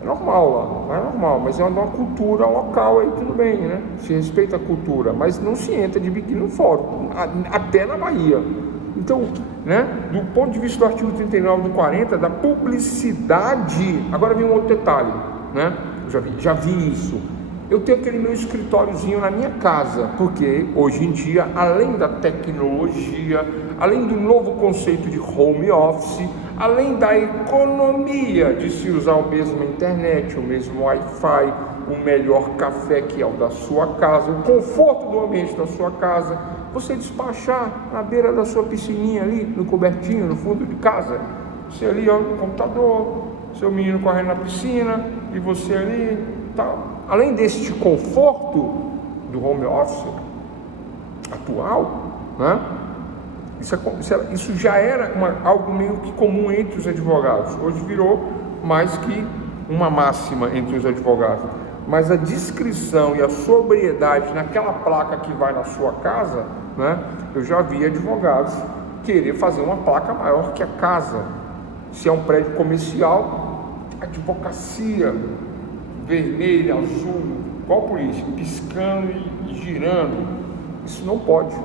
É normal lá, não é normal, mas é uma cultura local aí, tudo bem, né? Se respeita a cultura, mas não se entra de biquíni no fórum, até na Bahia. Então, né, do ponto de vista do artigo 39 do 40, da publicidade, agora vem um outro detalhe, né? Já vi isso. Eu tenho aquele meu escritóriozinho na minha casa, porque hoje em dia, além da tecnologia, além do novo conceito de home office, além da economia de se usar o mesmo internet, o mesmo Wi-Fi, o melhor café que é o da sua casa, o conforto do ambiente da sua casa, você despachar na beira da sua piscininha ali, no cobertinho, no fundo de casa, você ali, ó, no computador, seu menino correndo na piscina, e você ali, tal. Além deste conforto do home office atual, né? Isso já era algo meio que comum entre os advogados. Hoje virou mais que uma máxima entre os advogados. Mas a discrição e a sobriedade naquela placa que vai na sua casa, né? Eu já vi advogados querer fazer uma placa maior que a casa. Se é um prédio comercial, advocacia vermelha, azul, igual polícia, piscando e girando. Isso não pode.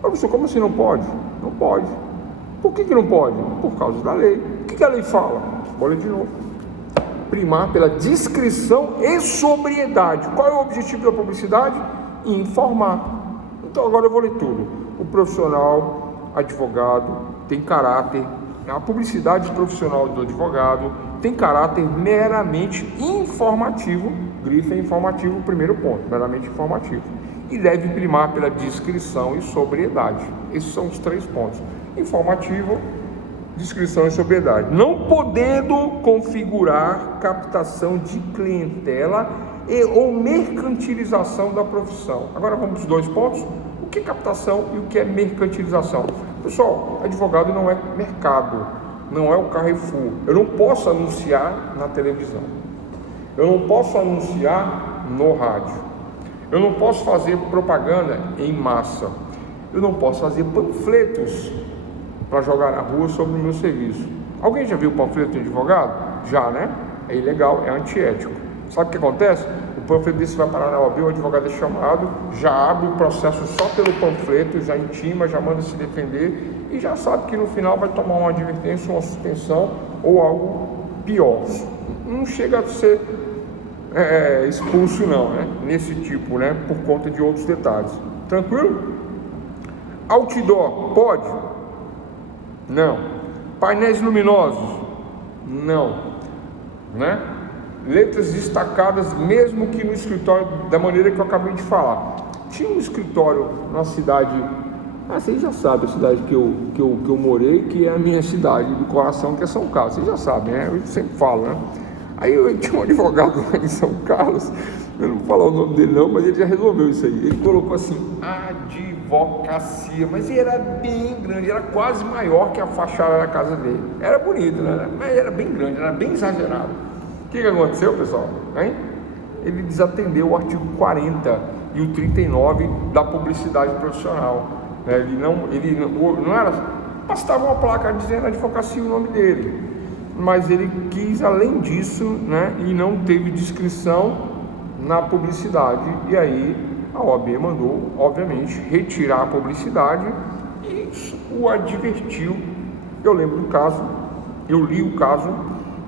Professor, como assim não pode? Não pode. Por que não pode? Por causa da lei. O que a lei fala? Olha de novo. Primar pela discrição e sobriedade. Qual é o objetivo da publicidade? Informar. Então agora eu vou ler tudo. O profissional, advogado, tem caráter. A publicidade profissional do advogado tem caráter meramente informativo. Grife é informativo, primeiro ponto, meramente informativo. E deve primar pela discrição e sobriedade. Esses são os 3 pontos: informativo, discrição e sobriedade. Não podendo configurar captação de clientela ou mercantilização da profissão. Agora vamos para os 2 pontos. O que é captação e o que é mercantilização? Pessoal, advogado não é mercado, não é o Carrefour. Eu não posso anunciar na televisão, eu não posso anunciar no rádio, eu não posso fazer propaganda em massa, eu não posso fazer panfletos para jogar na rua sobre o meu serviço. Alguém já viu panfleto de advogado? Já, né? É ilegal, é antiético. Sabe o que acontece? O panfleto desse vai parar na OAB, o advogado é chamado, já abre o processo só pelo panfleto, já intima, já manda se defender e já sabe que no final vai tomar uma advertência, uma suspensão ou algo pior. Não chega a ser expulso não, né? Nesse tipo, né? Por conta de outros detalhes. Tranquilo? Outdoor, pode? Não. Painéis luminosos? Não. Né? letras destacadas, mesmo que no escritório, da maneira que eu acabei de falar. Tinha um escritório na cidade, vocês já sabem a cidade que eu morei, que é a minha cidade do coração, que é São Carlos, vocês já sabem, né? Eu sempre falo, né? Aí eu tinha um advogado lá em São Carlos, eu não vou falar o nome dele não, mas ele já resolveu isso aí. Ele colocou assim, advocacia, mas ele era bem grande, era quase maior que a fachada da casa dele. Era bonito, né? Mas era bem grande, era bem exagerado. O que aconteceu, pessoal? Hein? Ele desatendeu o artigo 40 e o 39 da publicidade profissional. Ele não era, bastava uma placa dizendo advocacia o nome dele, mas ele quis além disso, né, e não teve descrição na publicidade, e aí a OAB mandou, obviamente, retirar a publicidade e o advertiu. Eu lembro do caso, eu li o caso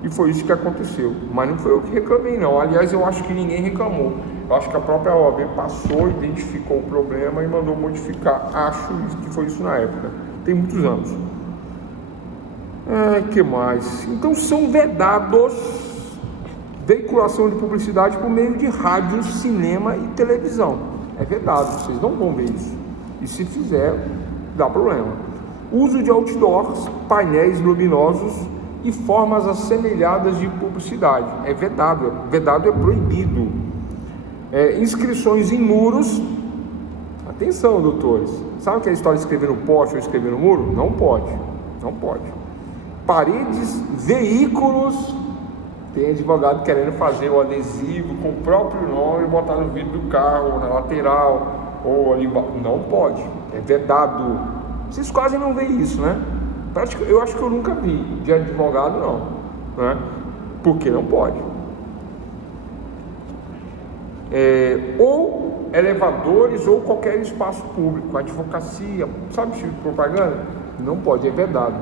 e foi isso que aconteceu, mas não foi eu que reclamei não, aliás eu acho que ninguém reclamou. Eu acho que a própria OAB passou, identificou o problema e mandou modificar. Acho que foi isso na época. Tem muitos anos. Que mais? Então são vedados veiculação de publicidade por meio de rádio, cinema e televisão. É vedado, vocês não vão ver isso. E se fizer, dá problema. Uso de outdoors, painéis luminosos e formas assemelhadas de publicidade. É vedado. Vedado é proibido. Inscrições em muros. Atenção, doutores. Sabe aquela história de escrever no poste ou escrever no muro? Não pode. Não pode. Paredes, veículos. Tem advogado querendo fazer o adesivo com o próprio nome e botar no vidro do carro, na lateral, ou ali. Não pode. É vedado. Vocês quase não veem isso, né? Eu acho que eu nunca vi de advogado, não. Né? Porque não pode. Ou elevadores ou qualquer espaço público, advocacia, sabe tipo de propaganda? Não pode, é vedado.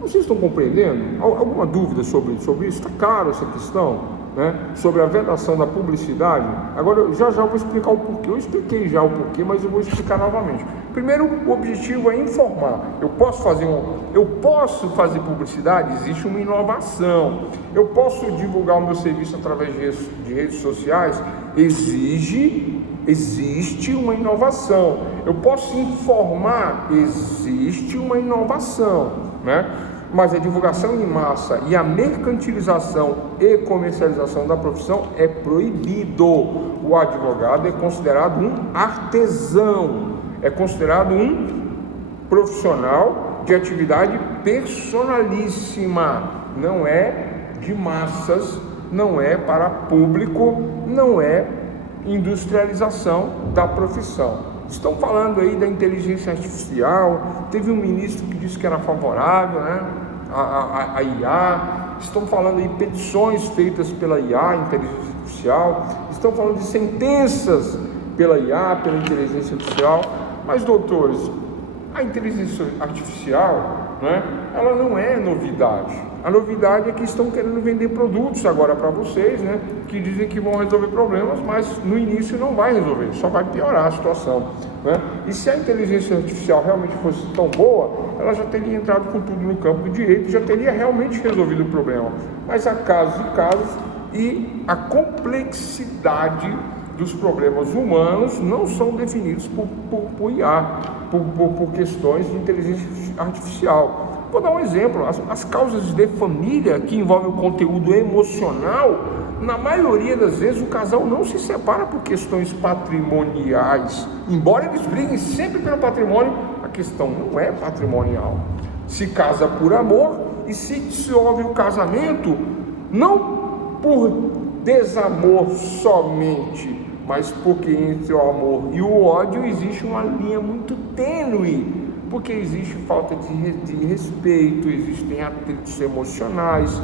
Vocês estão compreendendo? Alguma dúvida sobre isso? Está claro essa questão, né? Sobre a vedação da publicidade? Agora eu já vou explicar o porquê. Eu expliquei já o porquê, mas eu vou explicar novamente. Primeiro, o objetivo é informar. Eu posso fazer publicidade? Existe uma inovação. Eu posso divulgar o meu serviço através de redes sociais? Existe uma inovação. Eu posso informar? Existe uma inovação, né? Mas a divulgação em massa e a mercantilização e comercialização da profissão é proibido. O advogado é considerado um artesão, é considerado um profissional de atividade personalíssima, não é de massas, não é para público, não é industrialização da profissão. Estão falando aí da inteligência artificial, teve um ministro que disse que era favorável, né, a IA, estão falando aí petições feitas pela IA, inteligência artificial, estão falando de sentenças pela IA, pela inteligência artificial, mas doutores, a inteligência artificial, né, ela não é novidade. A novidade é que estão querendo vender produtos agora para vocês, né, que dizem que vão resolver problemas, mas no início não vai resolver, só vai piorar a situação, né? E se a inteligência artificial realmente fosse tão boa, ela já teria entrado com tudo no campo do direito, já teria realmente resolvido o problema. Mas há casos e casos, e a complexidade dos problemas humanos não são definidos por IA, por questões de inteligência artificial. Vou dar um exemplo, as causas de família que envolvem o conteúdo emocional, na maioria das vezes o casal não se separa por questões patrimoniais, embora eles briguem sempre pelo patrimônio, a questão não é patrimonial. Se casa por amor e se dissolve o casamento, não por desamor somente, mas porque entre o amor e o ódio existe uma linha muito tênue, porque existe falta de respeito, existem atritos emocionais,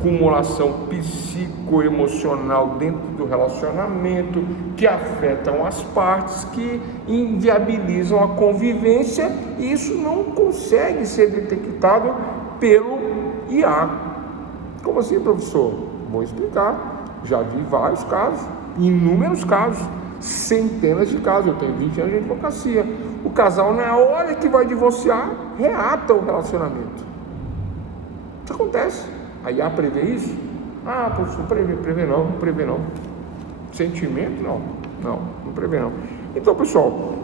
acumulação psicoemocional dentro do relacionamento, que afetam as partes, que inviabilizam a convivência, e isso não consegue ser detectado pelo IA. Como assim, professor? Vou explicar. Já vi vários casos, inúmeros casos, centenas de casos. Eu tenho 20 anos de advocacia. O casal, na hora que vai divorciar, reata o relacionamento. Isso acontece. A IA prevê isso? Ah, professor, prevê não. Sentimento, não prevê não. Então, pessoal,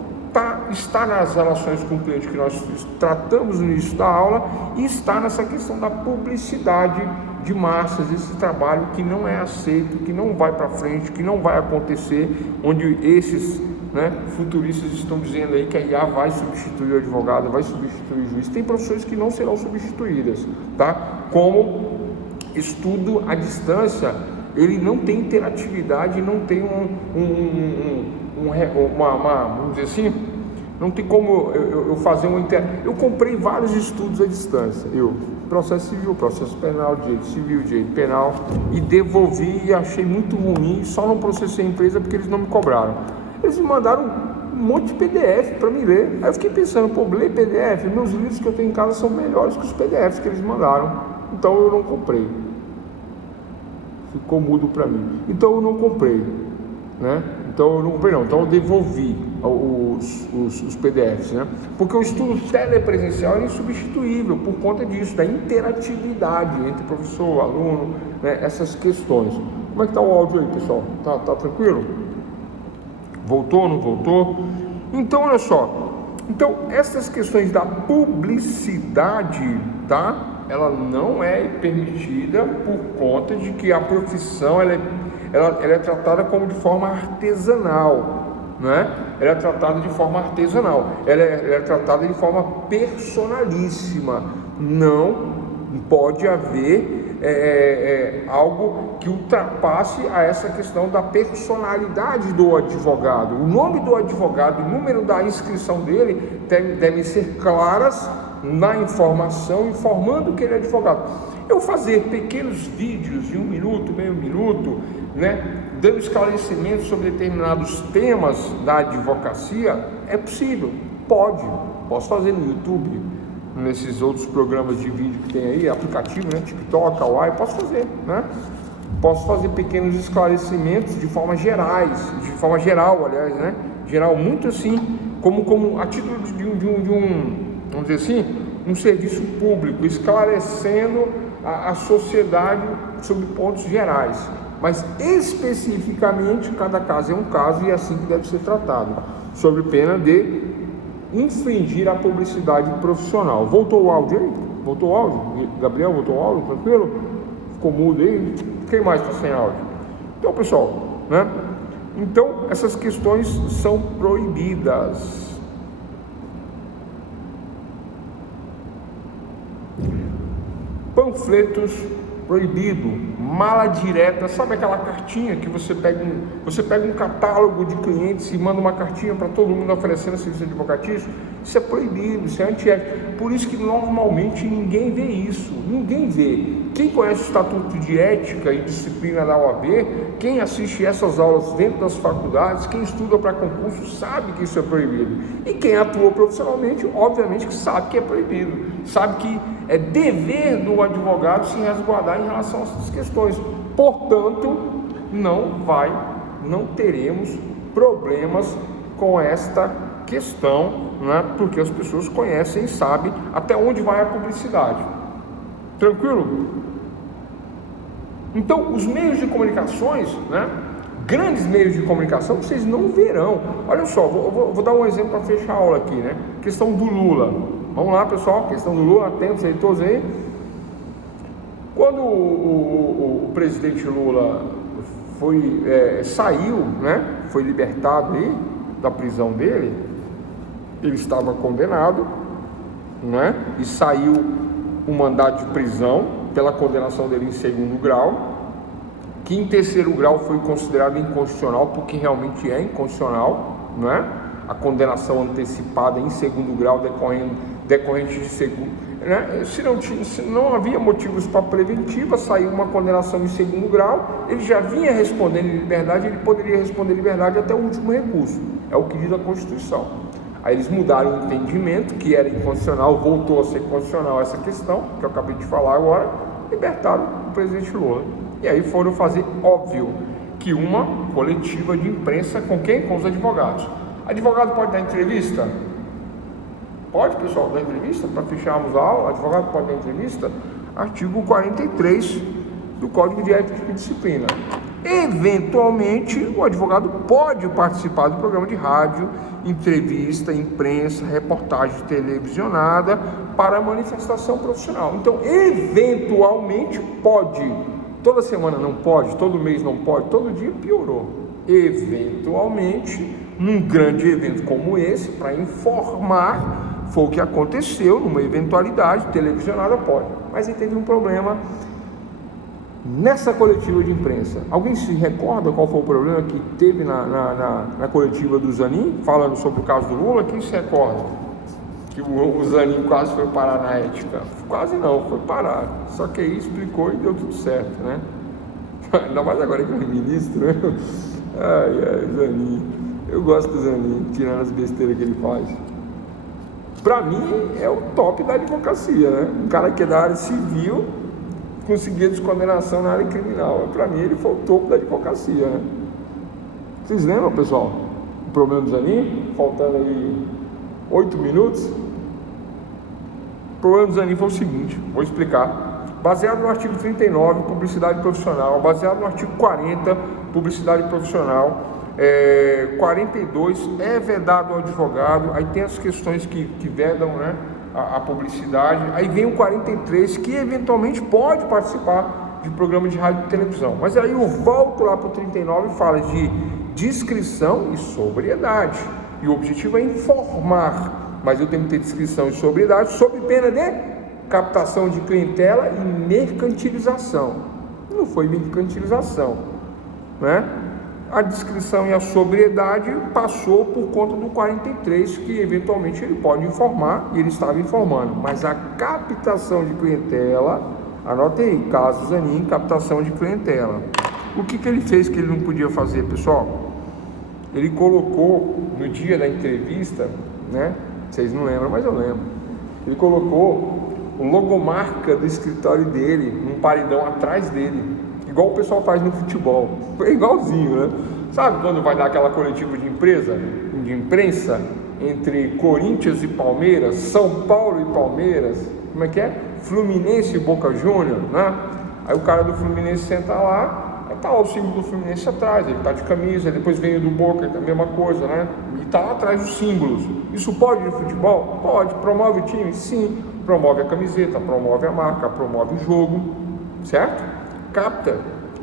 está nas relações com o cliente que nós tratamos no início da aula e está nessa questão da publicidade de massas, esse trabalho que não é aceito, que não vai para frente, que não vai acontecer, onde esses futuristas estão dizendo aí que a IA vai substituir o advogado, vai substituir o juiz. Tem profissões que não serão substituídas, tá? Como estudo à distância, ele não tem interatividade, não tem vamos dizer assim, não tem como eu fazer eu comprei vários estudos à distância, processo civil, processo penal, direito civil, direito penal, e devolvi e achei muito ruim, só não processei a empresa porque eles não me cobraram. Eles me mandaram um monte de PDF para me ler. Aí eu fiquei pensando, ler PDF, meus livros que eu tenho em casa são melhores que os PDFs que eles mandaram, então eu não comprei. Ficou mudo para mim. Então eu não comprei, Então eu devolvi os PDFs, Porque o estudo telepresencial é insubstituível por conta disso, da interatividade entre professor e aluno, essas questões. Como é que está o áudio aí, pessoal? Tá tranquilo? Voltou, não voltou? Então, olha só. Então, essas questões da publicidade, ela não é permitida por conta de que a profissão ela é tratada como de forma artesanal, Ela é tratada de forma artesanal, ela é tratada de forma personalíssima. Não pode haver algo que ultrapasse a essa questão da personalidade do advogado. O nome do advogado, o número da inscrição dele devem ser claras na informação, informando que ele é advogado. Eu fazer pequenos vídeos de 1 minuto, meio minuto, dando esclarecimentos sobre determinados temas da advocacia, é possível, posso fazer no YouTube, nesses outros programas de vídeo que tem aí, aplicativo, TikTok, Kawaii, posso fazer, Posso fazer pequenos esclarecimentos de forma geral, aliás, geral, muito assim, como a título de vamos dizer assim, um serviço público, esclarecendo a sociedade sobre pontos gerais, mas especificamente cada caso é um caso e é assim que deve ser tratado, sob pena de infringir a publicidade profissional. Voltou o áudio aí? Voltou o áudio? Gabriel, voltou o áudio? Tranquilo? Ficou mudo aí? Quem mais está sem áudio? Então, pessoal, Então, essas questões são proibidas. Panfletos proibido, mala direta, sabe aquela cartinha que você pega um catálogo de clientes e manda uma cartinha para todo mundo oferecendo serviço advocatício? Isso é proibido, isso é antiético. Por isso que normalmente ninguém vê isso, ninguém vê. Quem conhece o Estatuto de Ética e Disciplina da OAB, quem assiste essas aulas dentro das faculdades, quem estuda para concurso, sabe que isso é proibido. E quem atua profissionalmente, obviamente que sabe que é proibido, sabe que é dever do advogado se resguardar em relação a essas questões. Portanto, não teremos problemas com esta questão, porque as pessoas conhecem e sabem até onde vai a publicidade. Tranquilo? Então, os meios de comunicações, grandes meios de comunicação, vocês não verão. Olha só, vou dar um exemplo para fechar a aula aqui, Questão do Lula. Vamos lá, pessoal, questão do Lula, atentos aí todos aí. Quando o presidente Lula saiu, foi libertado aí da prisão dele, ele estava condenado, e saiu um mandado de prisão pela condenação dele em 2º grau, que em 3º grau foi considerado inconstitucional, porque realmente é inconstitucional, a condenação antecipada em 2º grau decorrente de segundo, se não havia motivos para preventiva, saiu uma condenação em 2º grau, ele já vinha respondendo em liberdade, ele poderia responder em liberdade até o último recurso, é o que diz a Constituição. Aí eles mudaram o entendimento, que era inconstitucional, voltou a ser constitucional essa questão, que eu acabei de falar agora, libertaram o presidente Lula. E aí foram fazer, óbvio, que uma coletiva de imprensa com quem? Com os advogados. Advogado pode dar entrevista? Pode, pessoal, dar entrevista para fecharmos a aula? Advogado pode dar entrevista? Artigo 43 do Código de Ética e Disciplina. Eventualmente, o advogado pode participar do programa de rádio, entrevista, imprensa, reportagem televisionada para manifestação profissional. Então, eventualmente pode. Toda semana não pode, todo mês não pode, todo dia piorou. Eventualmente, num grande evento como esse, para informar, foi o que aconteceu, numa eventualidade televisionada pode. Mas aí teve um problema nessa coletiva de imprensa. Alguém se recorda qual foi o problema que teve na coletiva do Zanin, falando sobre o caso do Lula? Quem se recorda? Que o Zanin quase foi parar na ética. Quase não, foi parar. Só que aí explicou e deu tudo certo, né? Ainda mais agora que ele é ministro, né? Ai, Zanin. Eu gosto do Zanin, tirando as besteiras que ele faz. Pra mim, é o top da advocacia, né? Um cara que é da área civil conseguir descondenação na área criminal. Para mim, ele foi o topo da advocacia, né? Vocês lembram, pessoal, o problema do Zanin? Faltando aí 8 minutos. O problema do Zanin foi o seguinte, vou explicar. Baseado no artigo 39, publicidade profissional, baseado no artigo 40, publicidade profissional, 42, é vedado ao advogado, aí tem as questões que vedam, né, a publicidade, aí vem o 43, que eventualmente pode participar de programa de rádio e televisão, mas aí eu volto lá para o 39 e fala de discrição e sobriedade, e o objetivo é informar, mas eu tenho que ter discrição e sobriedade sob pena de captação de clientela e mercantilização. Não foi mercantilização, né? A discrição e a sobriedade passou por conta do 43, que eventualmente ele pode informar, e ele estava informando, mas a captação de clientela, anote aí, caso Zanin, captação de clientela. O que ele fez que ele não podia fazer, pessoal? Ele colocou no dia da entrevista, né? Vocês não lembram, mas eu lembro. Ele colocou o logomarca do escritório dele, num paredão atrás dele, igual o pessoal faz no futebol, é igualzinho, né? Sabe quando vai dar aquela coletiva de imprensa entre Corinthians e Palmeiras, São Paulo e Palmeiras, como é que é? Fluminense e Boca Juniors, né? Aí o cara do Fluminense senta lá, aí tá lá o símbolo do Fluminense atrás, ele tá de camisa, depois vem o do Boca, é a mesma coisa, né? E tá lá atrás os símbolos. Isso pode no futebol? Pode. Promove o time? Sim. Promove a camiseta, promove a marca, promove o jogo, certo? Capta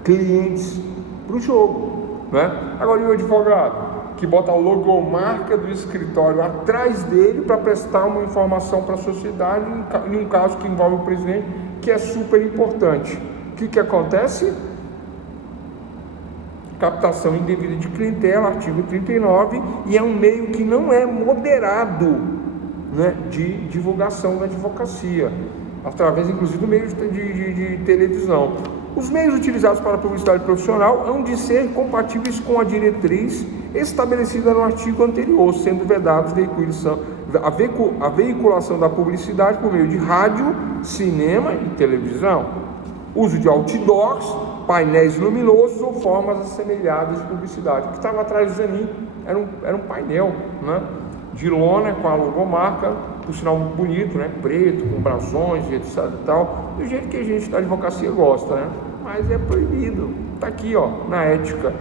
clientes para o jogo, né? Agora, e o advogado que bota a logomarca do escritório atrás dele para prestar uma informação para a sociedade em um caso que envolve o presidente, que é super importante. O que acontece? Captação indevida de clientela, artigo 39, e é um meio que não é moderado, né, de divulgação da advocacia, através inclusive do meio de televisão. Os meios utilizados para a publicidade profissional hão de ser compatíveis com a diretriz estabelecida no artigo anterior, sendo vedados a veiculação da publicidade por meio de rádio, cinema e televisão, uso de outdoors, painéis luminosos ou formas assemelhadas de publicidade. O que estava atrás do Zanin era um painel, né, de lona com a logomarca, por sinal muito bonito, né, preto, com brasões, etc e tal, do jeito que a gente da advocacia gosta, né, mas é proibido, tá aqui, ó, na ética.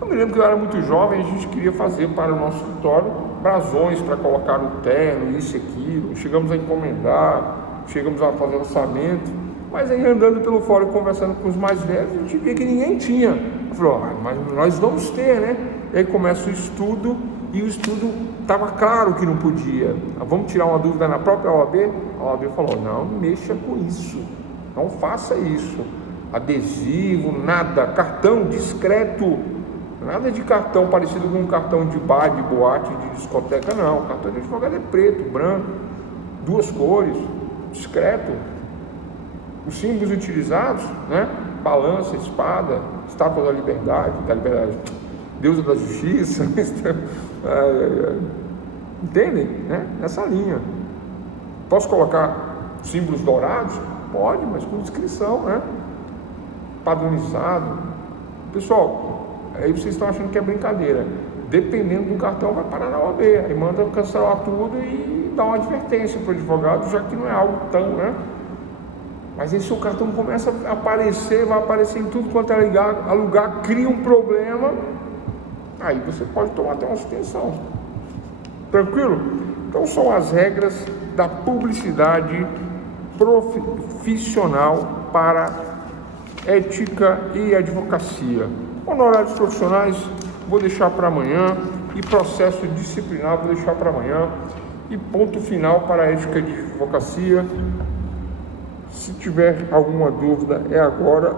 Eu me lembro que eu era muito jovem, a gente queria fazer para o nosso escritório brasões para colocar no terno, isso e aquilo, chegamos a encomendar, chegamos a fazer orçamento, mas aí andando pelo fórum, conversando com os mais velhos, a gente via que ninguém tinha. Eu falei, mas nós vamos ter, né? E aí começa o estudo, e o estudo estava claro que não podia. Vamos tirar uma dúvida na própria OAB? A OAB falou, não mexa com isso, não faça isso. Adesivo, nada, cartão discreto, nada de cartão parecido com um cartão de bar, de boate, de discoteca, não. O cartão de advogado é preto, branco, duas cores, discreto. Os símbolos utilizados, né? Balança, espada, estátua da liberdade, deusa da justiça, entendem? Né? Nessa linha. Posso colocar símbolos dourados? Pode, mas com descrição, né? Padronizado. Pessoal, aí vocês estão achando que é brincadeira. Dependendo do cartão, vai parar na OAB. Aí manda cancelar tudo e dar uma advertência para o advogado, já que não é algo tão, né, Mas aí seu cartão começa a aparecer, vai aparecer em tudo quanto é lugar, cria um problema, aí você pode tomar até uma suspensão. Tranquilo? Então são as regras da publicidade profissional para ética e advocacia. Honorários profissionais vou deixar para amanhã, e processo disciplinar vou deixar para amanhã, e ponto final para a ética de advocacia. Se tiver alguma dúvida é agora,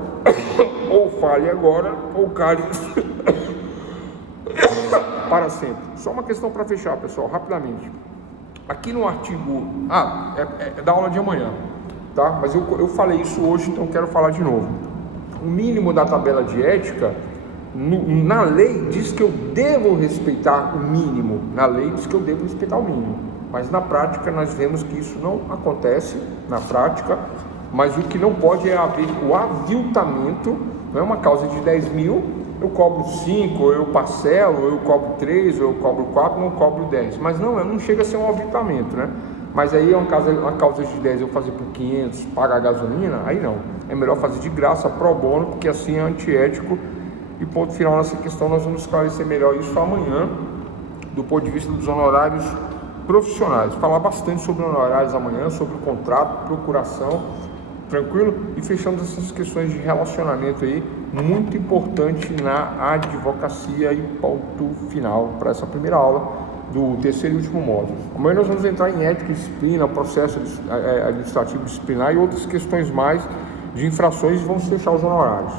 ou fale agora, ou cale para sempre. Só uma questão para fechar, pessoal, rapidamente. Aqui no artigo, é da aula de amanhã, tá? Mas eu falei isso hoje, então quero falar de novo. O mínimo da tabela de ética, na lei diz que eu devo respeitar o mínimo, na lei diz que eu devo respeitar o mínimo, mas na prática nós vemos que isso não acontece na prática. Mas o que não pode é haver o aviltamento. Não é uma causa de 10 mil, eu cobro 5, ou eu parcelo, ou eu cobro 3, ou eu cobro 4, não cobro 10. Mas não chega a ser um aviltamento, né? Mas aí é uma causa de 10 eu fazer por 500, pagar a gasolina, aí não. É melhor fazer de graça, pro bono, porque assim é antiético. E ponto final nessa questão, nós vamos esclarecer melhor isso amanhã, do ponto de vista dos honorários profissionais. Falar bastante sobre honorários amanhã, sobre o contrato, procuração, tranquilo? E fechamos essas questões de relacionamento aí, muito importante na advocacia, e ponto final para essa primeira aula do terceiro e último módulo. Amanhã nós vamos entrar em ética e disciplina, processo administrativo disciplinar e outras questões mais de infrações, e vamos fechar os honorários.